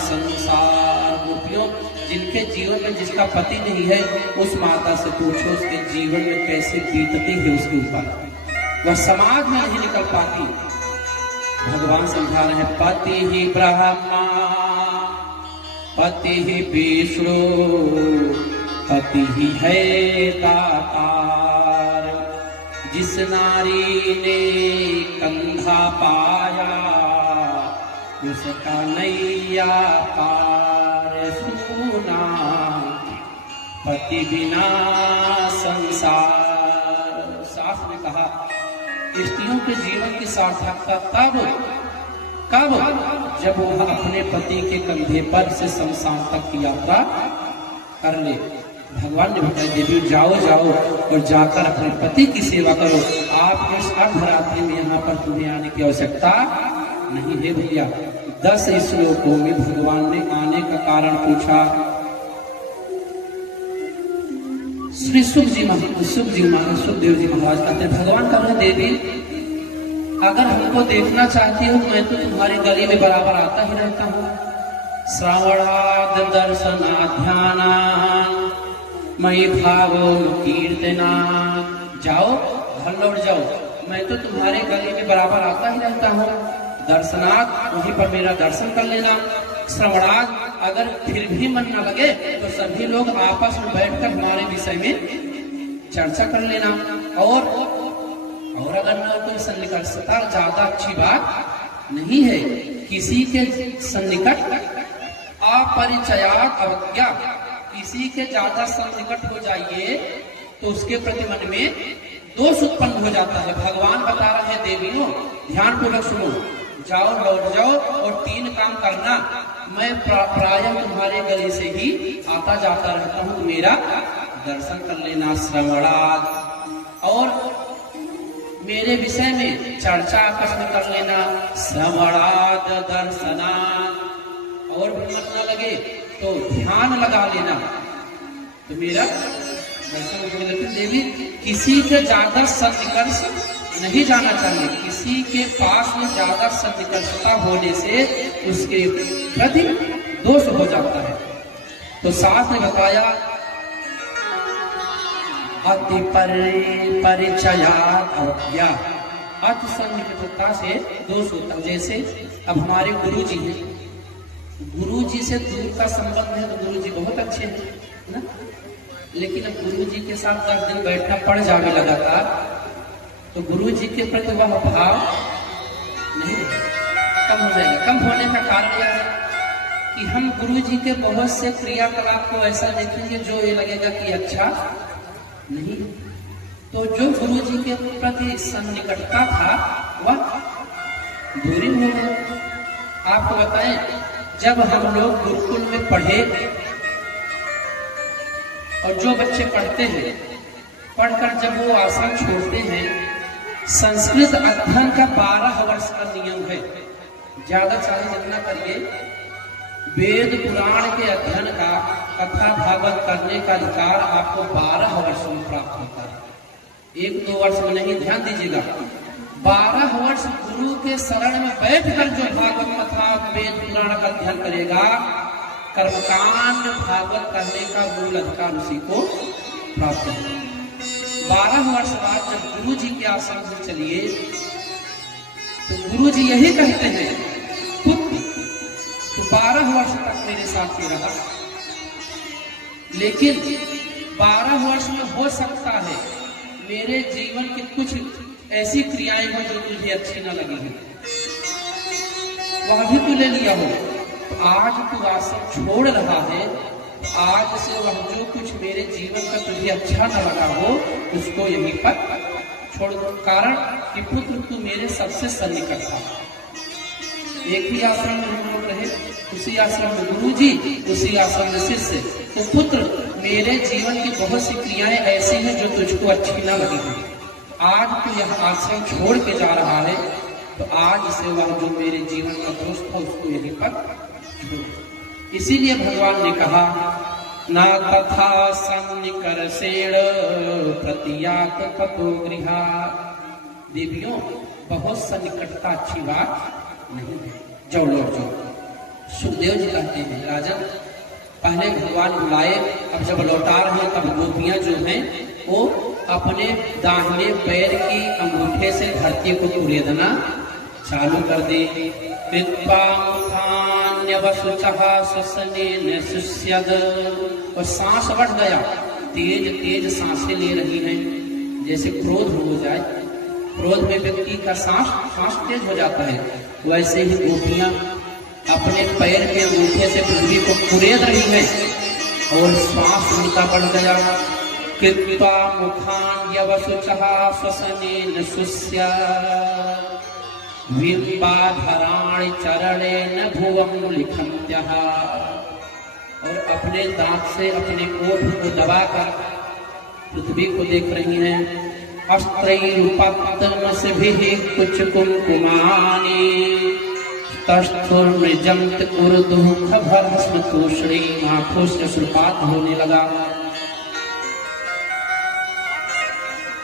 संसार। गोपियों, जिनके जीवन में जिसका पति नहीं है, उस माता से पूछो उसके जीवन में कैसे बीतती है उसके ऊपर, वह समाज में नहीं निकल पाती। भगवान समझा रहे हैं पति ही ब्रह्मा, पति ही विष्णु, पति ही है दातार। जिस नारी ने कंधा पाया, उसका नैया पार सुना, पति बिना संसार। शास्त्र ने कहा स्त्रियों के जीवन की सार्थकता कब जब वह अपने पति के कंधे पर से शमशान तक की यात्रा कर ले। भगवान ने बताया देवी जाओ और जाकर अपने पति की सेवा करो। आप इस अर्धरात्रि में यहाँ पर तुम्हें आने की आवश्यकता नहीं है भैया। 10 श्लोकों में भगवान ने आने का कारण पूछा। श्री सुखदेव जी महाराज कहते हैं भगवान का देवी अगर हमको देखना चाहती हो, मैं तो तुम्हारी गली में बराबर आता ही रहता हूँ। श्रवणाद दर्शनाध्याना मयि भावो कीर्तना। जाओ घर लौट जाओ, मैं तो तुम्हारे गली में बराबर आता ही रहता हूँ। दर्शनाथ वहीं पर मेरा दर्शन कर लेना। श्रवणाद अगर फिर भी मन न लगे तो सभी लोग आपस में बैठकर हमारे विषय में चर्चा कर लेना। और अगर न कोई सन्निकटता ज्यादा अच्छी बात नहीं है। किसी के सन्निकट अपरिचयात अवज्ञा, किसी के ज्यादा सन्निकट हो जाइए तो उसके प्रति मन में दोष उत्पन्न हो जाता है। भगवान बता रहे हैं देवियों ध्यान पूर्वक सुनो, जाओ लौट जाओ और 3 काम करना। मैं प्रायः तुम्हारे गली से ही आता जाता रहता हूँ, मेरा दर्शन कर लेना। श्रवणाद और मेरे विषय में चर्चा आपस में कर लेना, श्रवणाद दर्शना, और भी मन न लगे तो ध्यान लगा लेना। तो मेरा दर्शन देवी किसी के ज्यादा सन्निकर्ष नहीं जाना चाहिए। किसी के पास में ज्यादा सन्निकर्षता होने से उसके प्रति दोष हो जाता है। तो साथ में बताया अति परिचयात अवज्ञा, अति सन्निकटता से दोष होता है। जैसे अब हमारे गुरु जी हैं, गुरु जी से दूर का संबंध है तो गुरु जी बहुत अच्छे हैं ना, लेकिन अब गुरु जी के साथ 10 दिन बैठना पड़ जावे लगातार, तो गुरु जी के प्रति वह भाव नहीं कम हो जाएगा। कम होने का कारण यह है कि हम गुरु जी के बहुत से क्रियाकलाप को ऐसा देखेंगे जो ये लगेगा कि अच्छा नहीं। तो जो गुरु जी के प्रति सन्निकटता था वह दूरी हो गया। आपको बताएं, जब हम लोग गुरुकुल में पढ़े और जो बच्चे पढ़ते हैं, पढ़कर जब वो आश्रम छोड़ते हैं, संस्कृत अध्ययन का 12 वर्ष का नियम है। ज्यादा चाहे जितना करिए, वेद पुराण के अध्ययन का, कथा भागवत करने का अधिकार आपको 12 वर्ष में प्राप्त होता है। 1-2 वर्ष में नहीं, ध्यान दीजिएगा। 12 वर्ष गुरु के शरण में बैठकर जो भागवत कथा वेद पुराण का अध्ययन करेगा, कर्मकांड भागवत करने का मूल अधिकार उसी को प्राप्त होगा। 12 वर्ष बाद जब गुरु जी के आश्रम से चलिए तो गुरु जी यही कहते हैं, पुत्र तो 12 वर्ष तक मेरे साथ ही रहा, लेकिन 12 वर्ष में हो सकता है मेरे जीवन की कुछ ऐसी क्रियाएं हो जो तुझे अच्छी न लगी हो, वह भी तू ले लिया हो। तो आज तू आश्रम छोड़ रहा है, आज से वह जो कुछ मेरे जीवन का तुझे अच्छा न लगा हो उसको यहीं पर छोड़ दो। कारण कि पुत्र तू मेरे सबसे सन्निकट था। एक ही आश्रम में हम लोग रहे, उसी आश्रम में गुरु जी, उसी आश्रम में शिष्य। तो पुत्र मेरे जीवन की बहुत सी क्रियाएं ऐसी हैं जो तुझको अच्छी न लगी हो। आज तू यह आश्रम छोड़ के जा रहा है, तो आज से वह जो मेरे जीवन का दोष था उसको यहीं पर छोड़। इसीलिए भगवान ने कहा, ना तथा सन्निकर्षेण प्रतियात ततो गृहा। देवियों, बहुत सन्निकटता अच्छी बात नहीं है, जाओ लौट जाओ। सुखदेव जी कहते हैं, राजन पहले भगवान बुलाए, अब जब लौटा रहे तब गोपियां जो हैं वो अपने दाहिने पैर की अंगूठे से धरती को कुरेदना चालू कर दे। कृत्वा और सांस बढ़ गया, तेज तेज सांसें ले रही हैं, जैसे क्रोध हो जाए, क्रोध में व्यक्ति का सांस तेज हो जाता है, वैसे ही गोपियां अपने पैर के अंगूठे से पृथ्वी को कुरेद रही हैं और श्वास उनका बढ़ गया। कृत्वा मुखान यवसुचः श्वसनेन शुष्य बिंबाधराणि चरणेन भुवं लिखन्त्यः। और अपने दांत से अपने ओठ को दबाकर पृथ्वी को देख रही हैं। अस्त्रैरुपक्तमसभिः कुच कुंकुमानि तस्थुर्मृजंत कुरुदुःखभरः तूष्णी। आंखों से अश्रुपात होने लगा।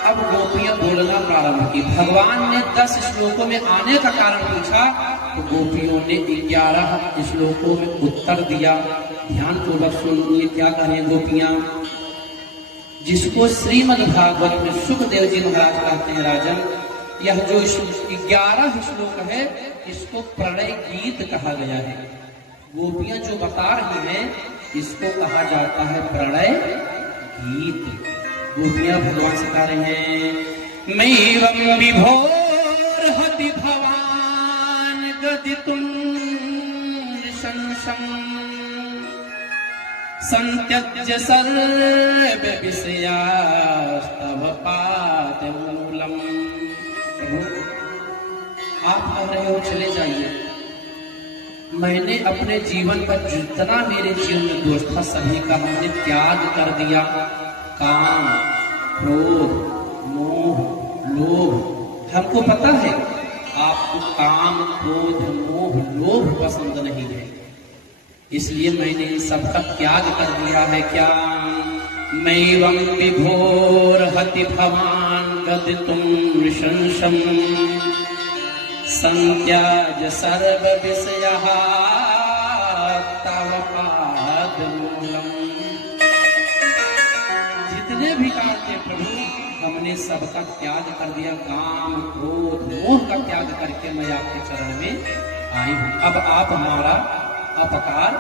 अब गोपियां बोलना प्रारंभ की। भगवान ने 10 श्लोकों में आने का कारण पूछा, तो गोपियों ने 11 श्लोकों में उत्तर दिया। ध्यान पूर्वक सुनिए क्या कहें गोपियां। जिसको श्रीमद् भागवत में सुखदेव जी महाराज कहते हैं, राजन यह जो 11 श्लोक है इसको प्रणय गीत कहा गया है। गोपियां जो बता रही हैं इसको कहा जाता है प्रणय गीत। गोपियां भगवान से कह रहे हैं, मैवं विभोर हति भवान गदितुं नृशंसं संत्यज्य सर्व विषयास्तव पादमूलम्। आप कह रहे हो चले जाइए, मैंने अपने जीवन पर जितना मेरे जीवन में दोष था सभी का हमने त्याग कर दिया। काम, क्रोध, मोह, लोभ, हमको पता है आपको काम, क्रोध, मोह, लोभ पसंद नहीं है, इसलिए मैंने इन सब का त्याग कर दिया है। क्या मैवं विभोर हति भवान गदितुं नृशंसम् संत्याज सर्व विषयः तव पादमूलम्। जितने भी काम थे प्रभु, हमने सबका त्याग कर दिया। काम, क्रोध, मोह का त्याग करके मैं आपके चरण में आई हूँ। अब आप हमारा अपकार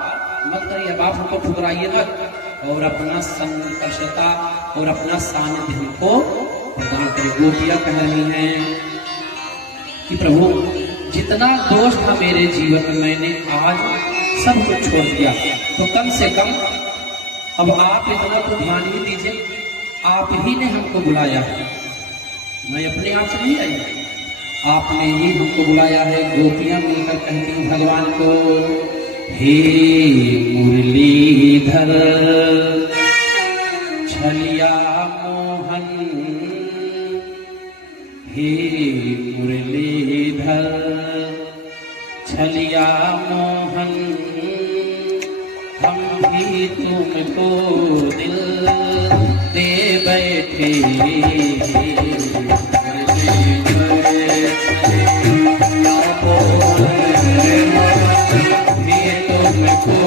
मत करिए, अब आप हमको ठुकराइए मत, और अपना संकर्षता और अपना सानिध्य हमको प्रदान करिए। गोपियां कह रही हैं कि प्रभु जितना दोष था मेरे जीवन में मैंने आज सब कुछ छोड़ दिया, तो कम से कम अब आप इतना तो ध्यान ही दीजिए, आप ही ने हमको बुलाया है, मैं अपने आप से नहीं आई, आपने ही हमको बुलाया है। गोपियां मिलकर कहती हैं भगवान को, हे मुरलीधर छलिया मोहन, हे मुरलीधर छलिया मोहन, हम भी तुमको दिल दे बैठे। तुमको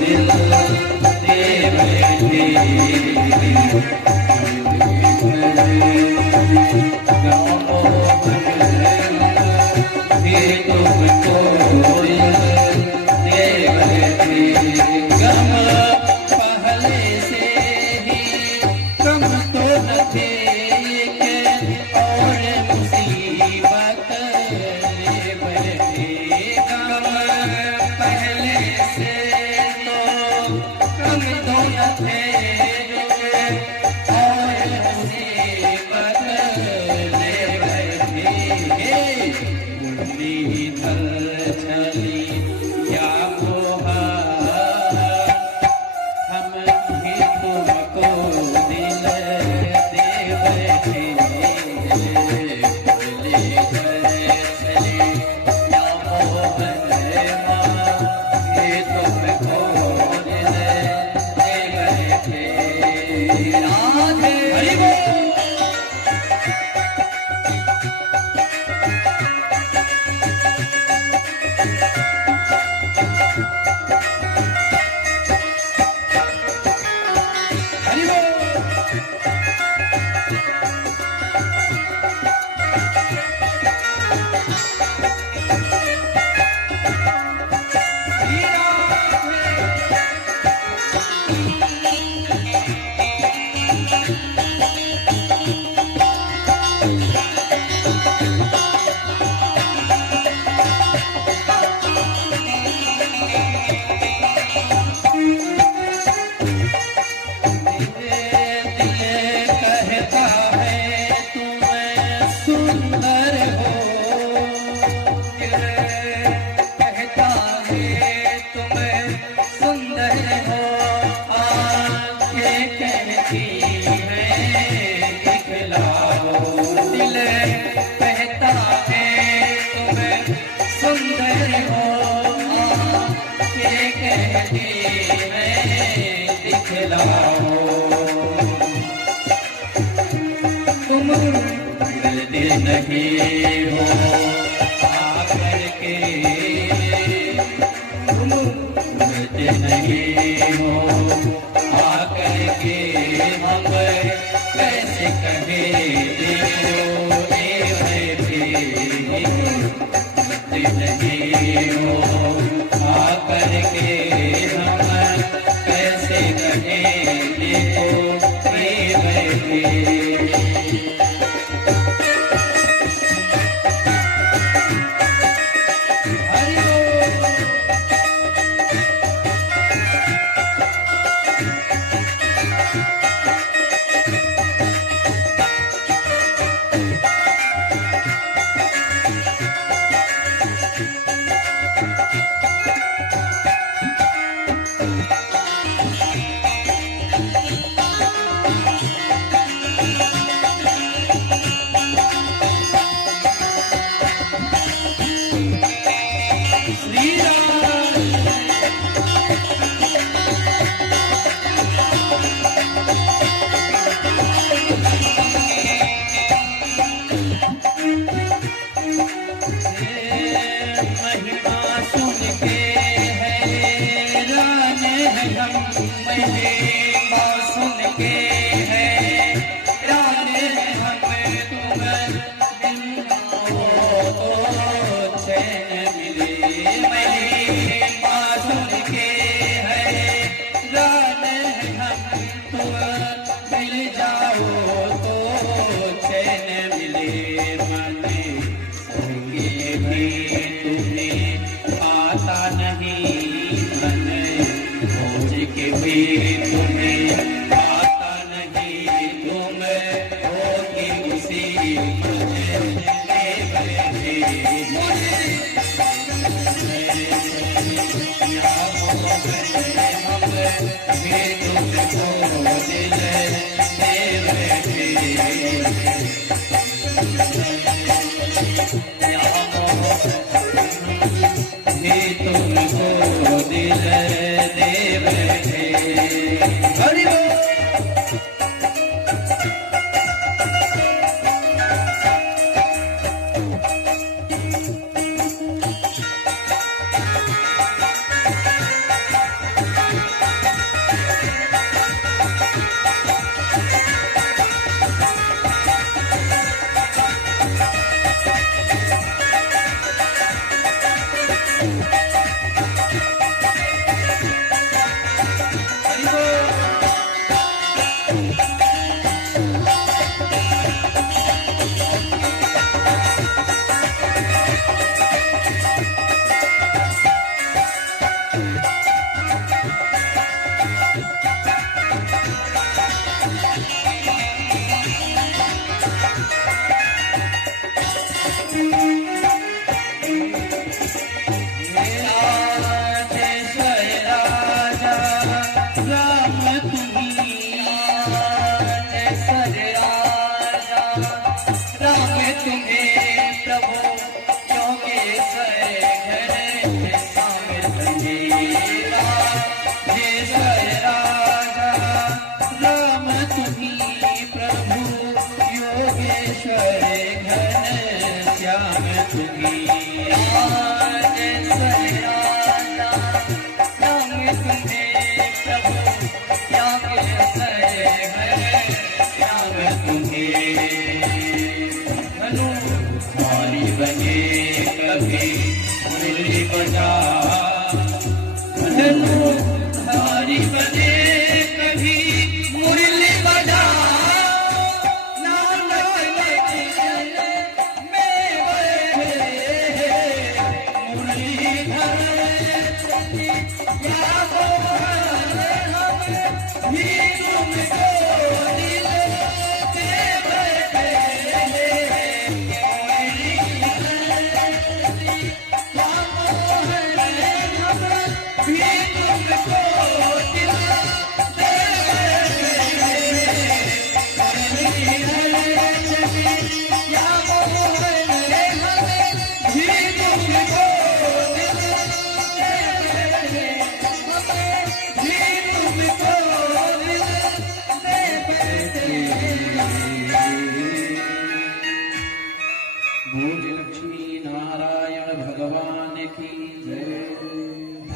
दिल दे बैठे, गम पहले से ही कम तो न थे, और मुसीबत ले बैठे। गम पहले से तो कम तो न थे, और मुसीबत ले बैठे। मुरलीधर छली या मोह, हम भी तुमको दिल दे बैठे। मुरलीधर छली या मोह, ये तुमको दिल दे बैठे। राधे हरि बोल। तुम मिलते नहीं हो आकर के, तुम मिलते नहीं हो आकर के, हम कैसे कहे देखो मिलते नहीं हो आकर के, हम कैसे कहे देखो बैठे। Thank you. महिमा सुन के हैरान है हम, महिमा सुन के हैरान है हम, तुम बिन आओ तो चैन मिले। महिमा सुन के हैरान है हम, तुम मिल जाओ तो चैन मिले। मन संगे भी तुम्हें आता नहीं, मन खोज के भी तुम्हें आता नहीं, तुम होगी उसी खोज में बैठे। तुमको दिल दे बैठे। हरि बोल।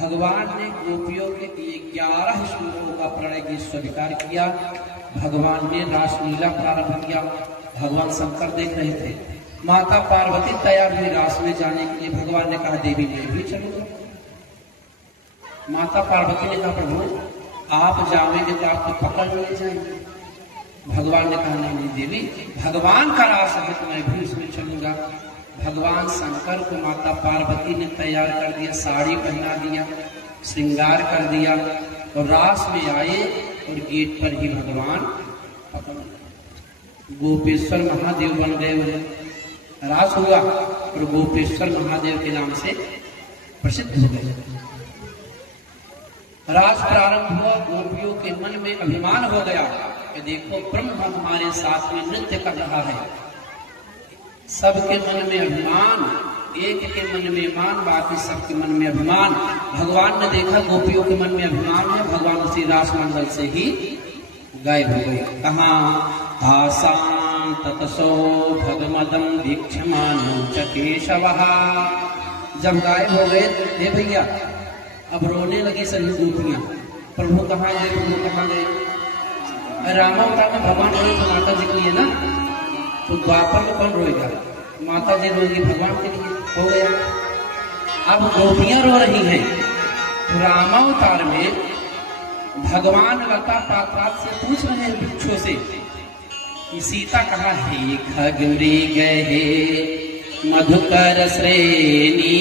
भगवान ने गोपियों के 11 श्लोकों का प्रणय गीत स्वीकार किया। भगवान ने रासलीला प्रारंभ किया। भगवान शंकर देख रहे थे। माता पार्वती तैयार हुई रास में जाने के लिए। भगवान ने कहा देवी मैं भी चलूंगा। माता पार्वती ने कहा प्रभु आप जाओगे तो आपको पकड़ ले जाएंगे। भगवान ने कहा नहीं देवी भगवान का रास है तो मैं भी उसमें चलूंगा। भगवान शंकर को माता पार्वती ने तैयार कर दिया, साड़ी पहना दिया, श्रृंगार कर दिया और रास में आए और गेट पर ही भगवान गोपेश्वर महादेव बन गए। रास हुआ और गोपेश्वर महादेव के नाम से प्रसिद्ध हो गए। रास प्रारंभ हुआ। गोपियों के मन में अभिमान हो गया कि देखो ब्रह्म हमारे साथ में नृत्य कर रहा है। सबके मन में अभिमान, एक के मन में मान, बाकी सबके मन में अभिमान। भगवान ने देखा गोपियों के मन में अभिमान है। भगवान उसी रास मंडल से ही गायब हो गए। कहाँ आसान ततसो भगमदं दीक्षमानो च केशवः। जब गायब हो गए, हे भैया अब रोने लगी सभी गोपियां, प्रभु कहाँ गए, प्रभु कहाँ गए। रामावतार में भगवान रोए तो माता जी के लिए ना, तो द्वापर में कौन रोएगा, माता जी रोएगी भगवान के लिए, हो गया। अब गोपियां रो रही हैं, तो रामावतार में भगवान लता पात्रात से पूछ रहे हैं वृक्षों से कि सीता कहाँ है। खगरी गए मधुकर श्रेणी,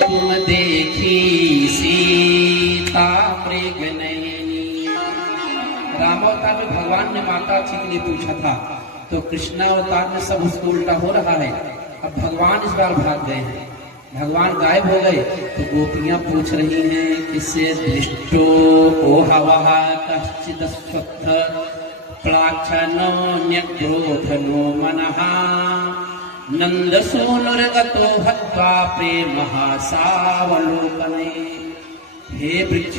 तुम देखी सीता मृग नयनी। रामावतार में भगवान ने माता जी के लिए पूछा था, तो कृष्णावतार में सब उसको उल्टा हो रहा है। अब भगवान इस बार भाग गए हैं, भगवान गायब हो गए, तो गोपियां पूछ रही हैं किससे। दृष्टो ओ हवा कश्चिद स्वत्थ प्लाक्षनो न्यग्रोधनो मनः, नंदसूनुर्गतो हत्वा प्रेमः सावलोकने। हे वृक्ष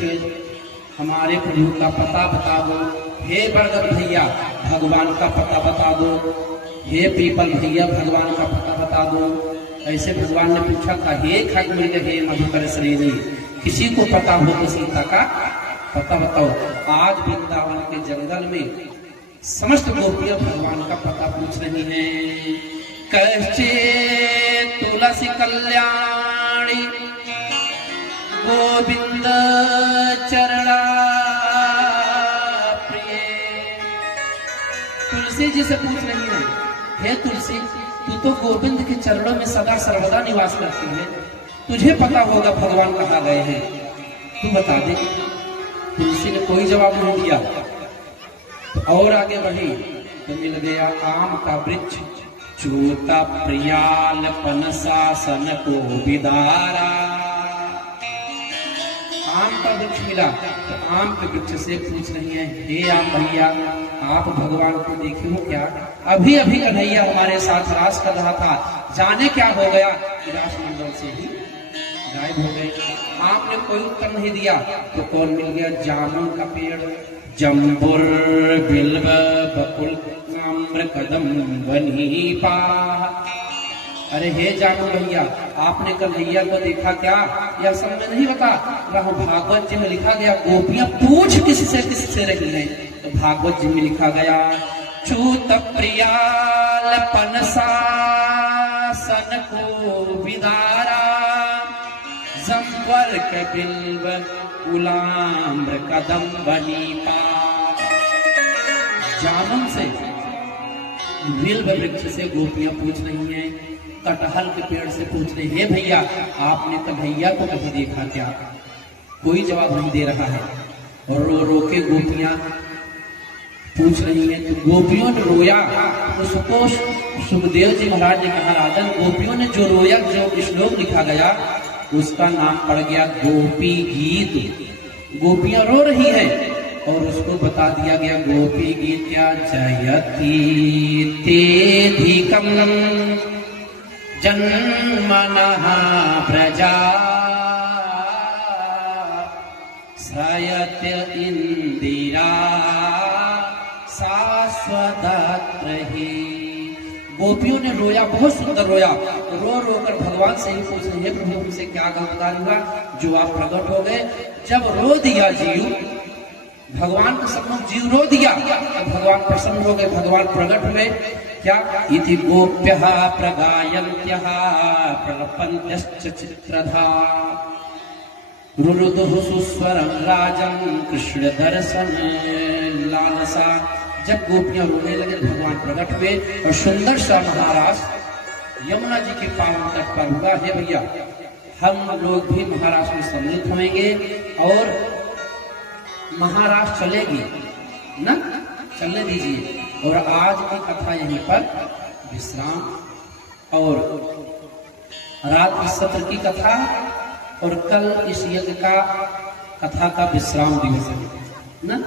हमारे प्रभु का पता बता दो, हे बरगद भैया भगवान का पता बता दो, हे पीपल भैया भगवान का पता बता दो। ऐसे भगवान ने पूछा था, हे खगमृग हे मधुकर श्रेणी, किसी को पता हो तो सीता का पता बताओ। आज वृंदावन के जंगल में समस्त गोपियां भगवान का पता पूछ रही हैं। कश्चे तुलसी कल्याणी गोविंद चरणा प्रिय। तुलसी जी से पूछ रही है, हे तुलसी तू तो गोविंद के चरणों में सदा सर्वदा निवास करती है, तुझे पता होगा भगवान कहाँ गए हैं, तू बता दे। तुलसी ने कोई जवाब नहीं दिया, और आगे बढ़ी तो मिल गया आम का वृक्ष, चूता प्रियाल पनसासन को बिदारा। आम का वृक्ष मिला, तो आम के वृक्ष से पूछ रही है, हे आम भैया आप भगवान को देखे हो क्या। अभी अभी कन्हैया हमारे साथ रास कर रहा था, जाने क्या हो गया कि रास मंडल से ही गायब हो गए। आपने कोई उत्तर नहीं दिया, तो कौन मिल गया, जामुन का पेड़, जम्बुर बिल्व बकुल आम्र कदम्ब नीपा। अरे हे जामुन भैया आपने कन्हैया को देखा क्या, यह सब में नहीं बता रहा, भागवत जी में लिखा गया गोपियां पूछ किससे रही है, तो भागवत जी में लिखा गया चूत प्रियाल पनसा सन को विदारा, जम्बर के बिल्व गुलाम्र कदम्ब नीपा। जामुन से बिल्व वृक्ष से गोपियां पूछ रही हैं, कटहल के पेड़ से पूछ रहे, हे भैया आपने कन्हैया को कभी देखा क्या। कोई जवाब नहीं दे रहा है, और रो रो के गोपियां पूछ रही हैं। तो गोपियों ने रोया, उसको सुखदेव जी महाराज ने कहा, राजन गोपियों ने जो रोया, जो श्लोक लिखा गया उसका नाम पड़ गया गोपी गीत। गोपियां रो रही है और उसको बता दिया गया गोपी गीत क्या, जयति तेधिकम जन्मनः प्रजा सयत इंदिरा शाश्वतत्र ही। गोपियों ने रोया, बहुत सुंदर रोया, रो रो कर भगवान से ही पूछ रहे, प्रभु हमसे क्या गलती हुआ जो आप प्रकट हो गए। जब रो दिया जीव, भगवान के सम्मुख जीव रो दिया, तो भगवान प्रसन्न हो गए, भगवान प्रकट हुए क्या, इति गोप्यः प्रगायन्त्यः प्रलपन्त्यश्च चित्रधा रुरुदुः सुस्वरं राजं कृष्ण दर्शन लालसा। जब गोपियां रोने लगे भगवान प्रकट हुए और सुंदर सा महाराष्ट्र यमुना जी के पावन तट पर हुआ। हे भैया हम लोग भी महाराष्ट्र में सम्मिलित होंगे और महाराष्ट्र चलेगी ना, चलने दीजिए। और आज की कथा यहीं पर विश्राम, और रात की सत्र की कथा, और कल इस यज्ञ का कथा का विश्राम दिवस है ना।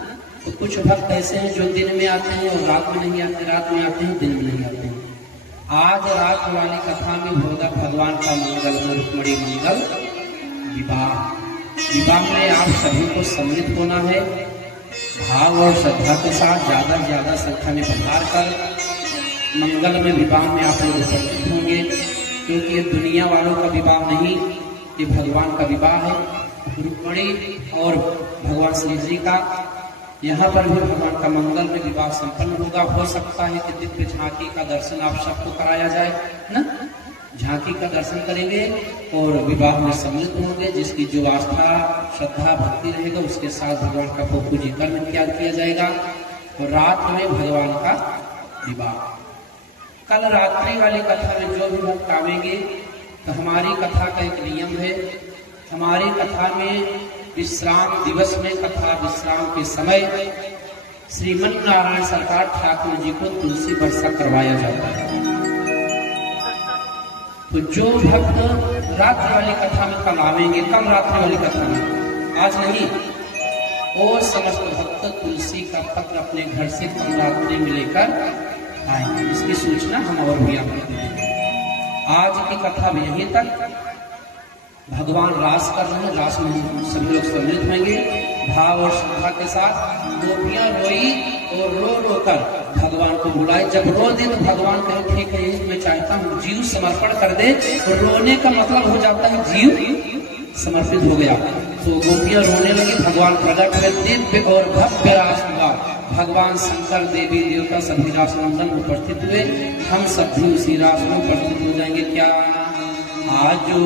तो कुछ भक्त ऐसे हैं जो दिन में आते हैं और रात में नहीं आते, रात में आते हैं दिन में नहीं आते हैं। आज रात वाली कथा में होगा भगवान का मंगल, रुक्मिणी मंगल विवाह। विवाह में आप सभी को सम्मिलित होना है। भाव और श्रद्धा के साथ ज़्यादा से ज़्यादा संख्या में पधार कर मंगल में विवाह में आप लोग उपस्थित होंगे, क्योंकि ये दुनिया वालों का विवाह नहीं, ये भगवान का विवाह है। रुक्मिणी और भगवान श्री जी का यहाँ पर भी भगवान का मंगल में विवाह संपन्न होगा। हो सकता है कि दिव्य झांकी का दर्शन आप सबको कराया जाए ना, झांकी का दर्शन करेंगे और विवाह में सम्मिलित होंगे। जिसकी जो आस्था श्रद्धा भक्ति रहेगा उसके साथ भगवान का पूजी कर्म त्याग किया जाएगा और रात में भगवान का विवाह। कल रात्रि वाली कथा में जो भी भक्त आवेंगे, तो हमारी कथा का एक नियम है, हमारी कथा में विश्राम दिवस में कथा विश्राम के समय श्रीमन नारायण सरकार ठाकुर जी को तुलसी वर्षा करवाया जाता है। तो जो भक्त रात्रि वाली कथा में कल आवेंगे, कल रात्रि वाली कथा में, आज नहीं, और समस्त भक्त तुलसी का पत्र अपने घर से कल रात्रि में लेकर आएंगे। इसकी सूचना हम और भी आपको देंगे। आज की कथा में यहीं तक। भगवान रास कर रहे हैं, रास में सभी लोग सम्मिलित होंगे भाव और श्रद्धा के साथ। गोपियां रोई और रो रो कर भगवान को बुलाए। जब रो दे तो भगवान कहे ठीक है, मैं चाहता हूँ जीव समर्पण कर दे। और रोने का मतलब हो जाता है जीव समर्पित हो गया। तो गोपियां रोने लगी, भगवान प्रकट हुए, दिव्य और भव्य रास हुआ। भगवान शंकर देवी देवता सभी रास मंडल में उपस्थित हुए। हम सब भी उसी रास में उपस्थित हो जाएंगे। क्या आजो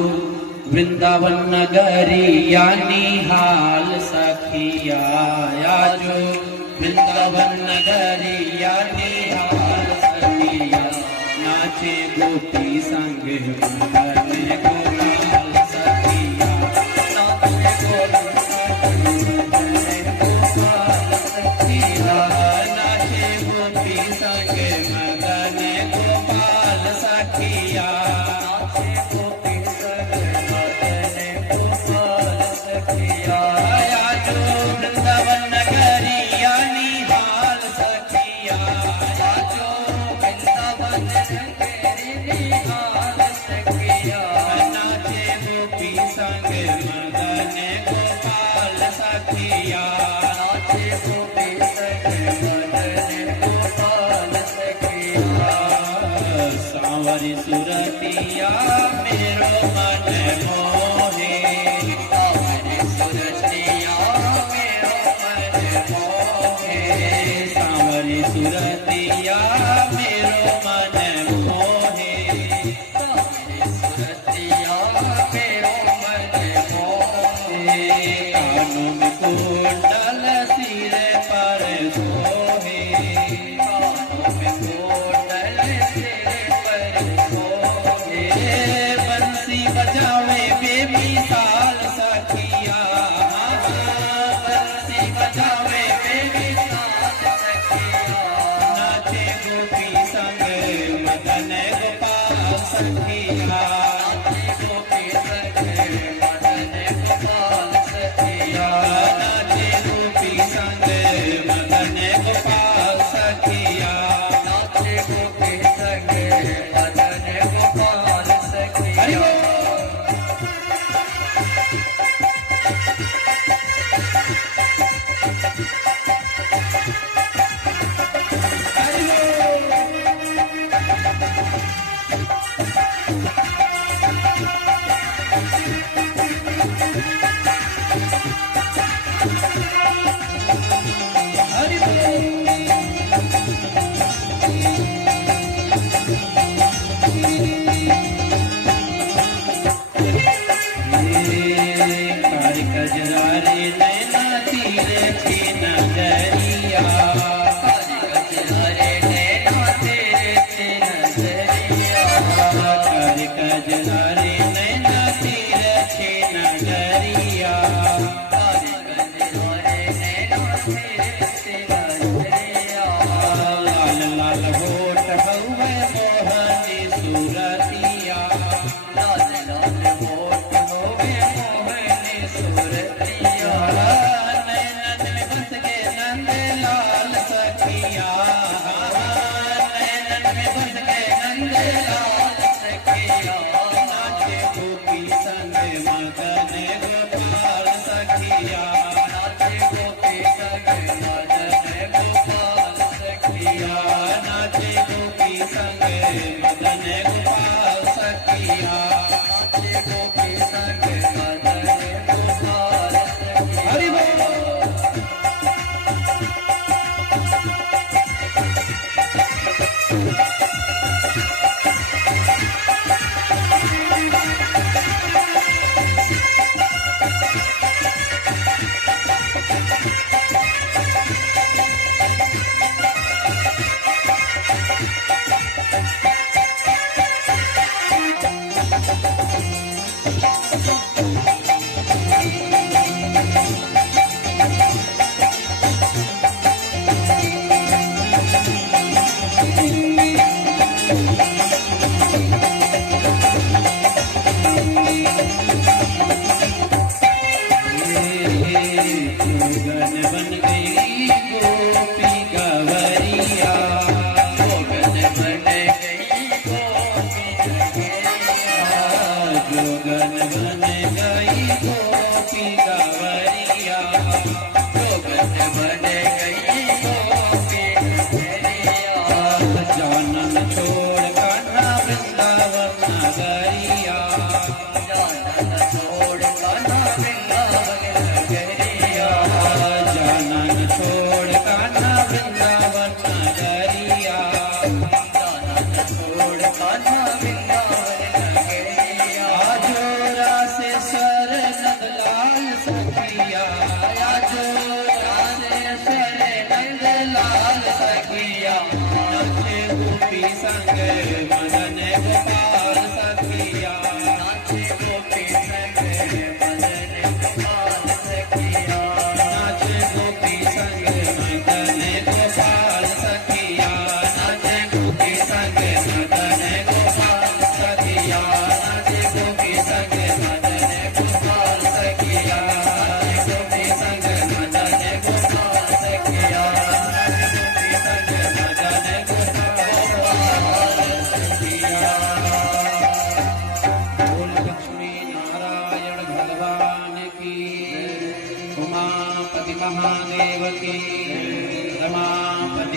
वृंदावन नगरी यानी हाल सखिया, आजो वृंदावन नगरी यानी हाल सखिया, नाचे गोपी संग मगन गोपाल सखिया, नाचे गोपाल सखिया, नाचे गोपी संग मगन गोपाल सखिया, नाचे गोपी संग मगन गोपाल सखिया, आजो वृंदावन नगरी यानी हाल सखिया, आजो वृंदावन नगरी हाल सखिया, नाचे गोपी संग मगन गोपाल सखिया, नाचे गोपी संग मगन गोपाल सखिया। सांवरी सुरतिया मेरो मन मोहे, सांवरी सुरतिया मेरो मन मोहे, सांवरी सुरतिया मेरो मन मोहे, सांवरी सुरतिया मेरो मन मोहे, कानों में कुंडल सिर पर सोहे, कानों में कुंडल सिर पर सोहे, बंसी बजावे बेमिसाल सखिया, बंसी बजावे बेमिसाल सखिया, नाचे गोपी संग मगन गोपाल सखिया, नाचे गोपी संग मगन गोपाल सखिया, नाचे गोपी संग मगन गोपाल सखिया, नाचे गोपी संग मगन गोपाल सखिया।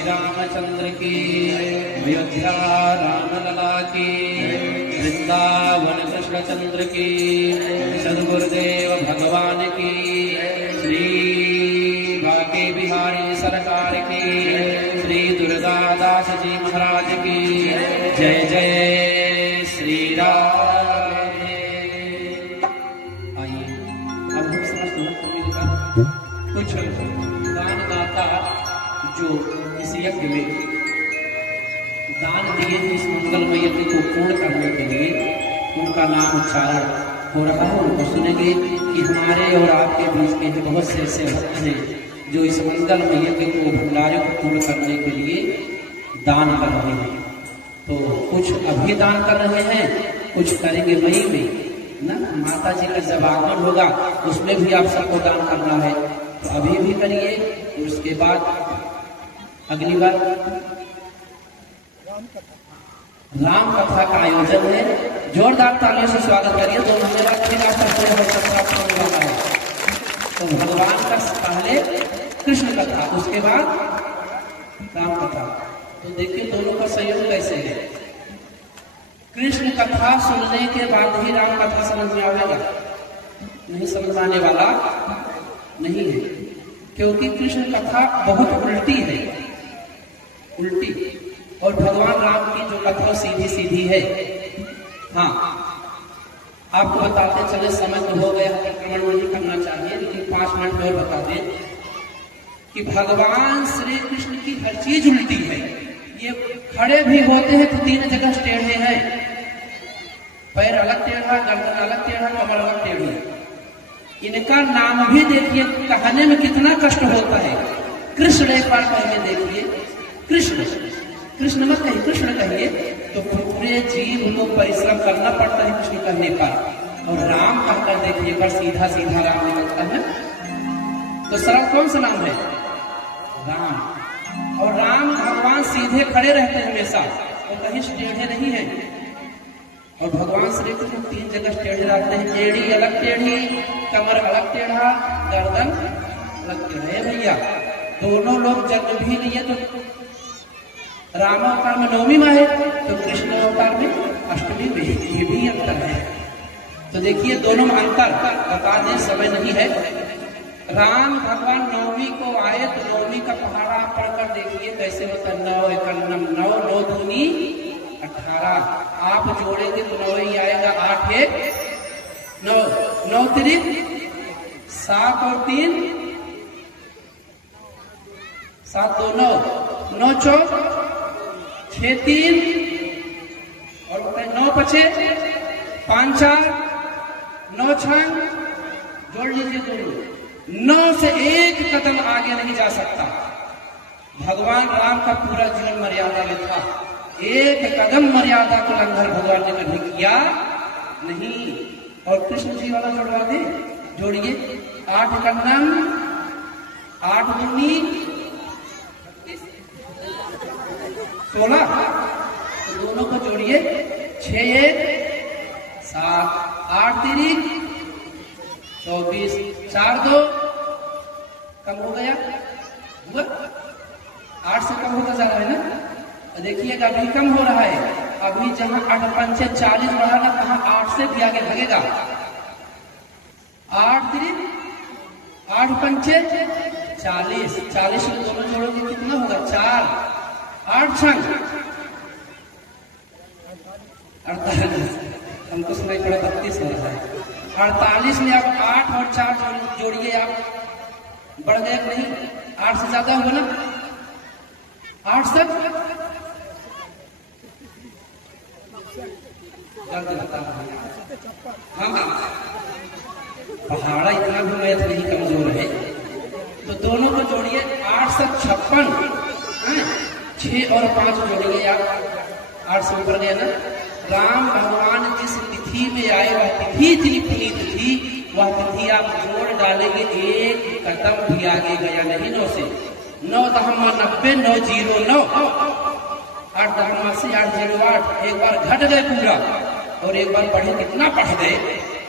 रामचंद्र की, अयोध्या रामलला की, वृंदावन कृष्णचंद्र की, सदगुरुदेव भगवान की, श्री बांके बिहारी सरकार की, श्री दुर्गादास जी महाराज की जय जय श्री राम। आइए अब हम समझते हैं कुछ दानदाता जो इस यज्ञ में दान दिए इस मंगलमय यज्ञ को पूर्ण करने के लिए, उनका नाम उच्चारण हो रहा है। उनको सुनेंगे कि हमारे और आपके बीच के जो बहुत से ऐसे भक्त हैं जो इस मंगलमय यज्ञ को भंडारे को पूर्ण करने के लिए दान कर रहे हैं। तो कुछ अभी दान कर रहे हैं, कुछ करेंगे मई में ना, माता जी का जब आगमन होगा उसमें भी आप सबको दान करना है। तो अभी भी करिए, उसके बाद अगली बार राम कथा का आयोजन है। जोरदार तालियों से स्वागत करिए। 2 महीने बाद फिर आपका होने वाला है। तो भगवान का पहले कृष्ण कथा, उसके बाद राम कथा। तो देखिए दोनों का संयोग कैसे है। कृष्ण कथा सुनने के बाद ही राम कथा समझ में आएगा, नहीं समझ आने वाला नहीं है, क्योंकि कृष्ण कथा बहुत उल्टी है, उल्टी। और भगवान राम की जो कथा सीधी सीधी है। हाँ, आपको बताते चले, समय तो हो गया, अतिक्रमण नहीं करना चाहिए, लेकिन 5 मिनट में और बता दें कि भगवान श्री कृष्ण की हर चीज उल्टी है। ये खड़े भी होते हैं तो 3 जगह टेढ़े हैं, पैर अलग टेढ़ा, गर्दन अलग टेढ़ा, कमर अलग टेढ़ी। इनका नाम भी देखिए कहने में कितना कष्ट होता है। कृष्ण एक बार पहले देखिए, कृष्ण कृष्ण मत कहिए, कृष्ण कहिए तो पूरे जीव को परिश्रम करना पड़ता है कृष्ण कहने पर। और राम कहकर देखिए पर सीधा सीधा राम निकलता है। तो सरल कौन सा नाम है? राम। और राम भगवान सीधे खड़े रहते हैं हमेशा, और कहीं टेढ़े नहीं है। और भगवान श्री कृष्ण 3 जगह टेढ़े रहते हैं, एड़ी अलग टेढ़ी, कमर अलग टेढ़ा, गर्दन अलग टेढ़ा है। भैया दोनों लोग जन्म भी लिए तो राम अवतार में 9वीं माह है, तो कृष्ण अवतार में 8वीं में, ये भी अंतर है। तो देखिए दोनों में अंतर बता दें, समय नहीं है। राम भगवान 9वीं को आए तो 9वीं का पहाड़ा पढ़कर देखिए कैसे होता है। 9 एकम 9, 9 दूनी 18, आप जोड़ेंगे तो 9 ही आएगा। 8 1 9, 9 3 7 और 3 7 2 9, 9 4 6 3 और 9 5 5 4 9 6 जोड़ लीजिए दोनों। 9 से एक कदम आगे नहीं जा सकता। भगवान राम का पूरा जीवन मर्यादा में था। एक कदम मर्यादा को लंघन भगवान ने कभी किया नहीं। और कृष्ण जी वाला जोड़वा दे, जोड़िए। 8 कन्नम 8 दूनी 16, तो दोनों को जोड़िए। 6 1 7 8 3 24 4 2 कम हो गया, हुआ 8 से कम होता जा रहा है ना। देखिएगा अभी कम हो रहा है। अभी जहां 8 5 40 बढ़ा ना, कहां 8 से भी आगे भागेगा। 8 3 8 5 40, 40 में दोनों जोड़ोगे कितना होगा? 4 8 6 48, हमको सुनाई पड़ा 32 हो रहा है। 48 में आप 8 और 4 जोड़िए, आप बढ़ गए नहीं? 8 से ज्यादा होगा ना? 8 से हाँ, पहाड़ा इतना भी मैथ नहीं कमजोर है। तो दोनों को जोड़िए। 8 से 56, 6 और 5 जोड़िए आप। 8 से ऊपर गया ना। राम भगवान जिस तिथि में आए वह तिथि इतनी पुनीत थी, वह तिथि आप जोड़ डालेंगे, एक कदम भी आगे गया नहीं। 9 से 9 दहमा 90 9 0 9, 8 दहमा से 8 0 8, एक बार घट गए पूरा और एक बार पढ़े। कितना पढ़ गए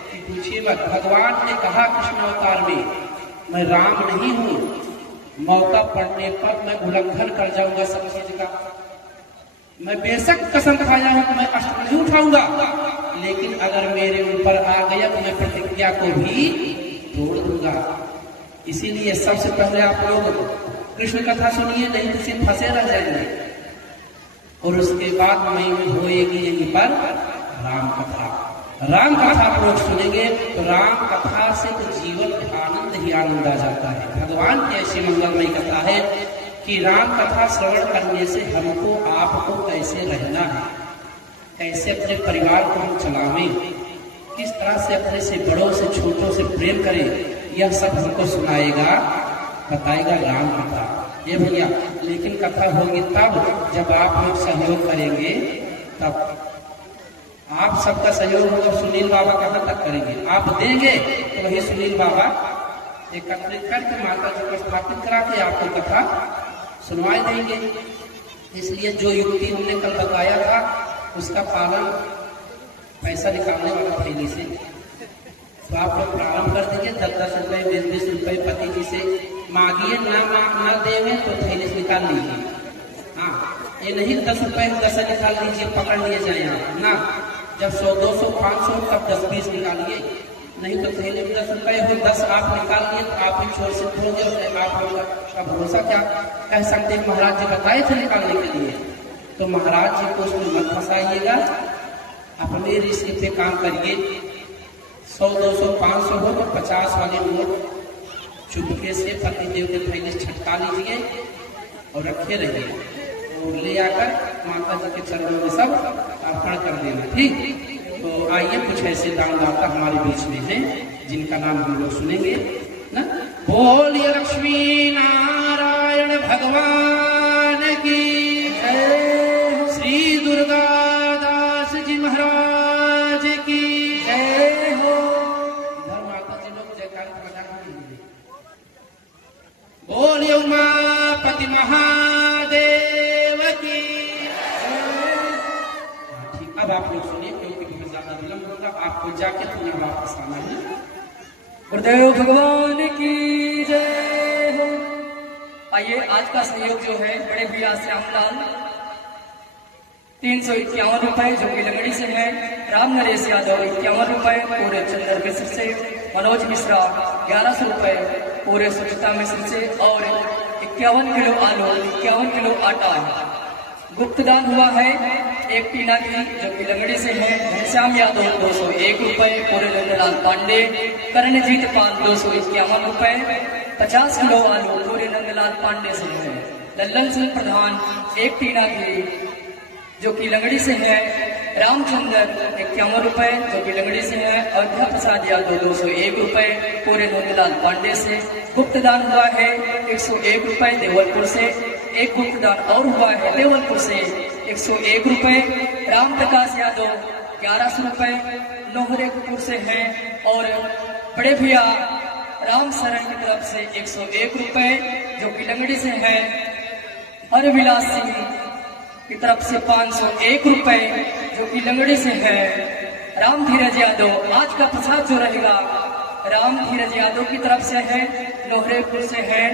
कि पूछिए मत। भगवान ने कहा कृष्ण अवतार में, मैं राम नहीं हूं, मौका पड़ने पर मैं उल्लंघन कर जाऊंगा सब चीज का। मैं बेशक कसम खाया हूं कि मैं अस्त्र नहीं उठाऊंगा, लेकिन अगर मेरे ऊपर आ गया तो मैं प्रतिज्ञा को भी तोड़ दूंगा। इसीलिए सबसे पहले आप लोग कृष्ण कथा सुनिए, नहीं तो सिर्फ फंसे रह जाएंगे। और उसके बाद मई में होएगी यहीं पर राम कथा। राम कथा आप लोग सुनेंगे तो राम कथा से तो जीवन में आनंद ही आनंद आ जाता है। भगवान की ऐसी मंगलमयी कथा है कि राम कथा श्रवण करने से हमको आपको कैसे रहना है, कैसे अपने परिवार को हम चलावें, किस तरह से अपने से बड़ों से छोटों से प्रेम करें, यह सब हमको सुनाएगा, बताएगा राम कथा। ये भैया, लेकिन कथा होगी तब जब आप लोग सहयोग करेंगे, तब आप सबका सहयोग होगा। सुनील बाबा कहाँ तक करेंगे? आप देंगे तो वही सुनील बाबा एकत्रित करके माता जी को स्थापित करा के आपको कथा सुनवाई देंगे। इसलिए जो युक्ति हमने कल बताया था उसका पालन, पैसा निकालने वाला थैली से, तो आप लोग प्रारंभ कर दीजिए। 10-10 रुपए 20-20 रुपए पति जी से मांगिए, ना देंगे तो थैली से निकाल लीजिए। हाँ, ये नहीं 10 रुपए 10 निकाल लीजिए, पकड़ लिए जाए आप ना। जब 100 200 500 तब 10-20 निकालिए, नहीं तो थैली में 10 रुपए हो, 10 आप निकाल लिए तो आप ही छोर से दोगे। और आप लोगों का भरोसा क्या कह सकते हैं? महाराज जी बताए थे निकालने के लिए, तो महाराज जी को उसमें मत फंसाइएगा। अपने रिस्क पे काम करिए। 100 200 500 हो तो 50 वाले नोट चुपके से पतिदेव के थैले से छटका लीजिए और रखे रहिए, और ले आकर माता जी के चरणों में सब अर्पण कर देना। ठीक, तो आइए कुछ ऐसे दानदाता हमारे बीच में हैं जिनका नाम हम लोग सुनेंगे ना। बोलिए लक्ष्मी नारायण भगवान की जय, श्री दुर्गा दास जी महाराज की जय हो। इधर माता जी लोग जयकार बजा कर बोलिए उमापति महादेव की। ठीक, अब आप लोग सुनिए क्योंकि बहुत ज्यादा विलंब होगा, आपको जाके पुनः वापस आना है। गुरुदेव भगवान की जय हो। आइए, आज का सहयोग जो है बड़े भैया श्यामलाल 351 रुपए जो कि लंगड़ी से है, राम नरेश यादव 51 रुपए, पूरे चंद्र मिश्र से, मनोज मिश्रा 1100 रुपए, पूरे सुचिता मिश्र से, और 51 किलो आलू 51 किलो आटा गुप्तदान हुआ है। एक टीना की जो कि लंगड़ी से है, घनश्याम यादव 201 रुपए, पूरे नंदलाल पांडे, करणजीत पाल 251 रुपए, 50 किलो आलू पूरे नंदलाल पांडे से है। लल्लन सिंह प्रधान एक टीना की जो कि लंगड़ी से है। रामचंद्र 51 रुपए जो कि लंगड़ी से है। अयोध्या प्रसाद यादव 201 रुपए पूरे नंदलाल पांडे से। गुप्त दान हुआ है 101 रुपए देवलपुर से। एक गुप्त दान और हुआ है देवलपुर से 101 रुपए। राम प्रकाश यादव 1100 रुपए नोहरेपुर से है। और बड़े भैया राम शरण की तरफ से 101 रुपए जो कि लंगड़ी से है। हरविलास सिंह की तरफ से 501 रुपए जो कि लंगड़ी से है। राम धीरज यादव आज का प्रसाद जो रहेगा राम धीरज यादव की तरफ से है, लोहरेपुर से है।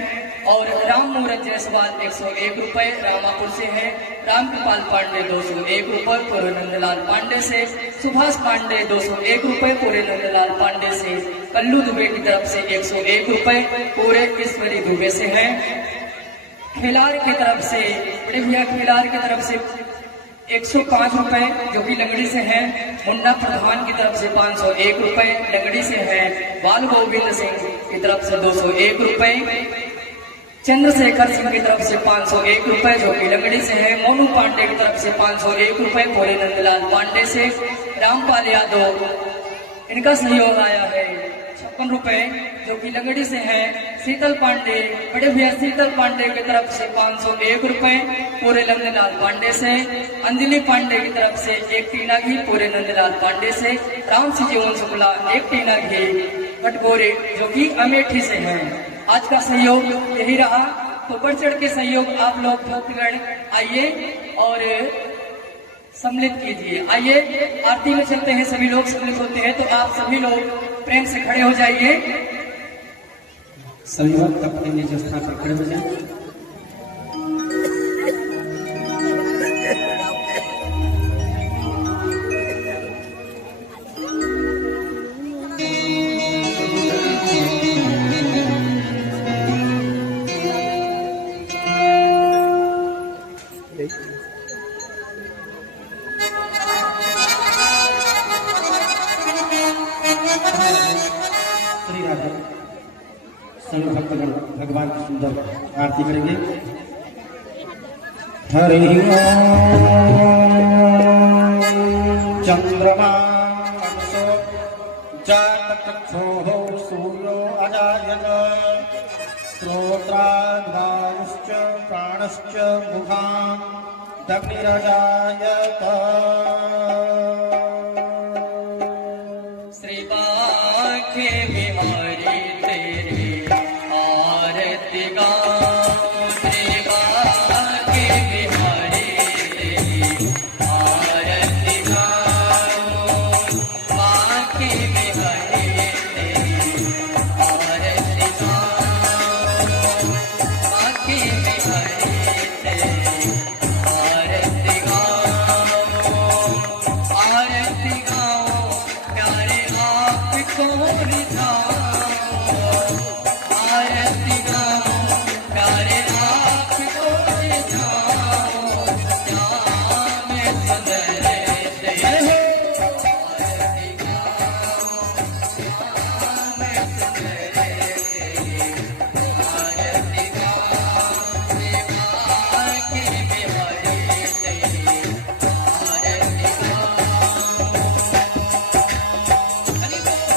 और राम मूरत जायसवाल 101 रुपए रामापुर से है। राम कृपाल पांडे 201 रुपए पूरे नंदलाल पांडे से। सुभाष पांडे 201 रुपए पूरे नंदलाल पांडे से। कल्लू दुबे की तरफ से 101 रुपए पूरे ईश्वरी दुबे से है। खिलार की तरफ से बड़े भैया खिलार की तरफ से 105 रुपए जो कि लंगड़ी से है। मुन्ना प्रधान की तरफ से 501 रुपए लंगड़ी से है। बाल गोविंद सिंह की तरफ से 201 रुपए। चंद्रशेखर सिंह की तरफ से 501 रुपए जो कि लंगड़ी से है। मोनू पांडे की तरफ से 501 रुपए पूरे नंदलाल पांडे से। रामपाल यादव इनका सहयोग आया है 56 रुपए जो कि लंगड़ी से है। शीतल पांडे बड़े भैया शीतल पांडे की तरफ से 501 रुपए पूरे नंदलाल पांडे से। अंजलि पांडे की तरफ से 1 टीना घी पूरे नंदलाल पांडे से। राम जीवन शुक्ला 1 टीना घी कटगोरे जो कि अमेठी से है। आज का सहयोग यही रहा। तो बढ़ चढ़ के सहयोग आप लोग भक्तगण आइए और सम्मिलित कीजिए। आइए आरती में चलते हैं, सभी लोग सम्मिलित होते हैं तो आप सभी लोग प्रेम से खड़े हो जाइए। सभी भक्त अपने निज स्थान पर खड़े हो जाए। सभी भक्तगण भगवान की सुंदर आरती करेंगे। हरि चंद्रमा जातचक्षो सूर्यो अजायत श्रोत्राद्वायुश्च प्राणश्च मुखान् दग्निरजायत। श्रीबाके बिहारी तेरी आरती गाऊं। श्रीबाके बिहारी तेरी आरती गाऊं। बाके बिहारी तेरी आरती गाऊं। बाके बिहारी तेरी आरती गाऊं। आरती गाऊं प्यारे आपको रिझाऊं। आरती गाऊं प्यारे आपको रिझाऊं। श्याम सुंदर तेरे आरती गाऊं। श्याम सुंदर तेरे आरती गाऊं। सेवा के बिहारी तेरी आरती गाऊं। हरि बोल।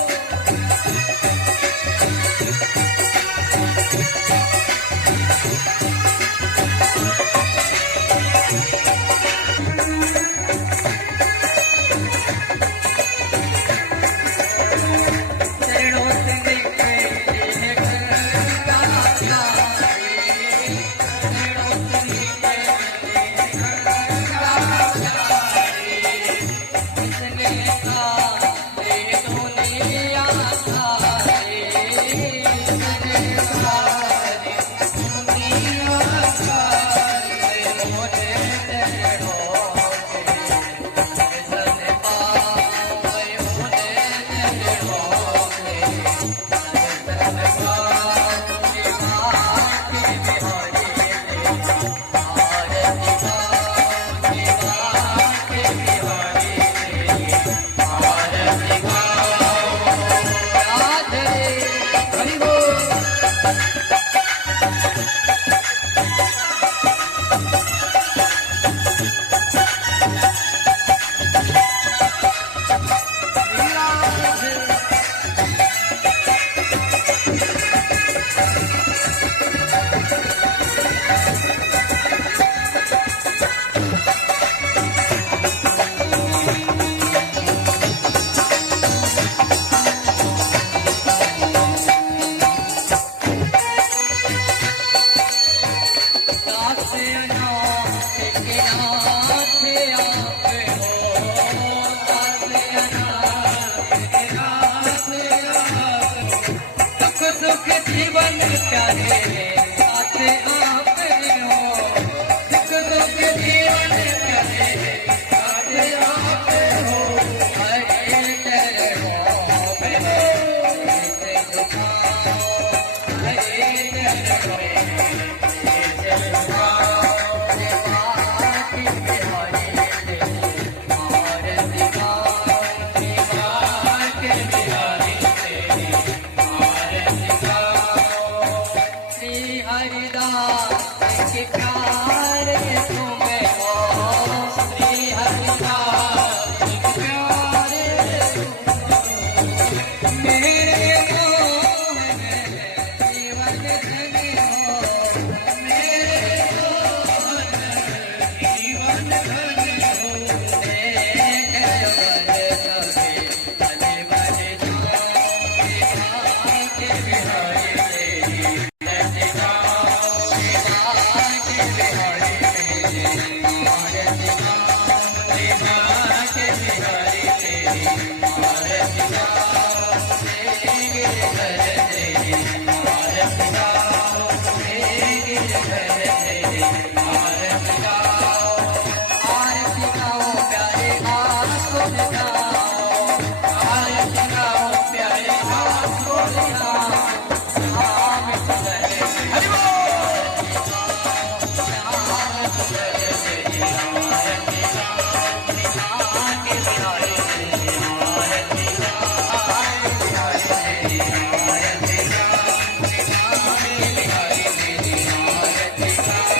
चरणों से दिखे गंगा धारी। चरणों से दिखे गंगा धारी। इसने सारे दुनिया सारी। इसने सारी दुनिया सारी मुझे चरणों के इसने पाए मुझे चरणों के। सुख सुख जीवन प्यारे साथ आप हो, सुख सुख जीवन प्यारे साथ आप हो, हरे चरणों में से झुकाओ, हरे चरणों में से झुकाओ, बाकी बिहारी से आरती गाओ, बाकी बिहारी से आरती गाओ। श्री हरिदास के प्यारे तुम्हें हो, श्री हरिदास के प्यारे मेरे मोह में जीवन धन्य हो, मेरे मोह में जीवन धन्य हो। एक जगत सभी भले भले जाओ, के बिहारी तेरी आरती गाओ, के बिहारी तेरी आरती गाओ, के बिहारी तेरी आरती गाओ, गिरधर तेरी आरती गाओ, गिरधर तेरी आरती गाओ, आरती गाओ प्यारे आपको गाओ, आरती गाओ प्यारे आपको गाओ, आम सुंदर हरि बोल, आम सुंदर तेरी आरती गाओ, के बिहारी तेरी आरती गाओ, बिहारी तेरी आरती गाओ, के बिहारी तेरी आरती गाओ।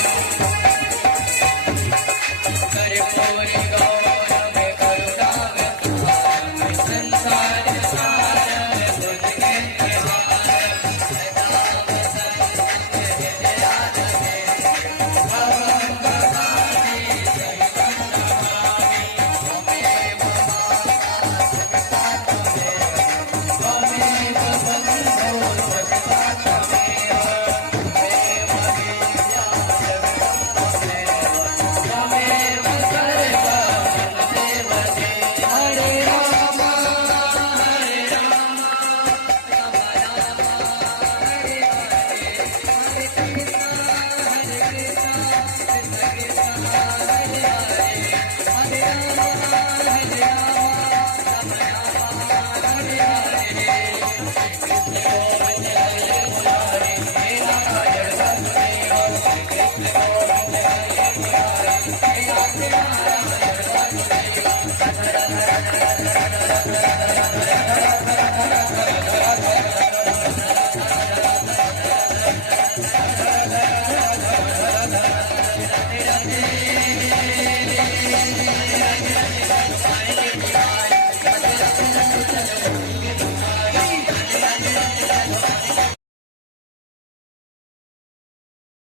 कर्पूर गौरव करुणाव पारम संसार सारम बुद्धि निवारम सदाम संत विद्याधरे भवं भवानी सहितं नमामि त्वमेव बन्धो सखा त्वमेव त्वमेव विद्या जगतं त्वमेव सर्वं देव देव। हरे राम हरे राम राम राम हरे हरे, हरे कृष्णा हरे कृष्णा कृष्ण कृष्णा हरे हरे, हरे राम हरे राम राम हरे हरे। कृष्ण गोविंद हरे मुरारी, हे नारायण वासुदेव, कृष्ण गोविंद हरे मुरारी, हे नारायण वासुदेव। Thank you.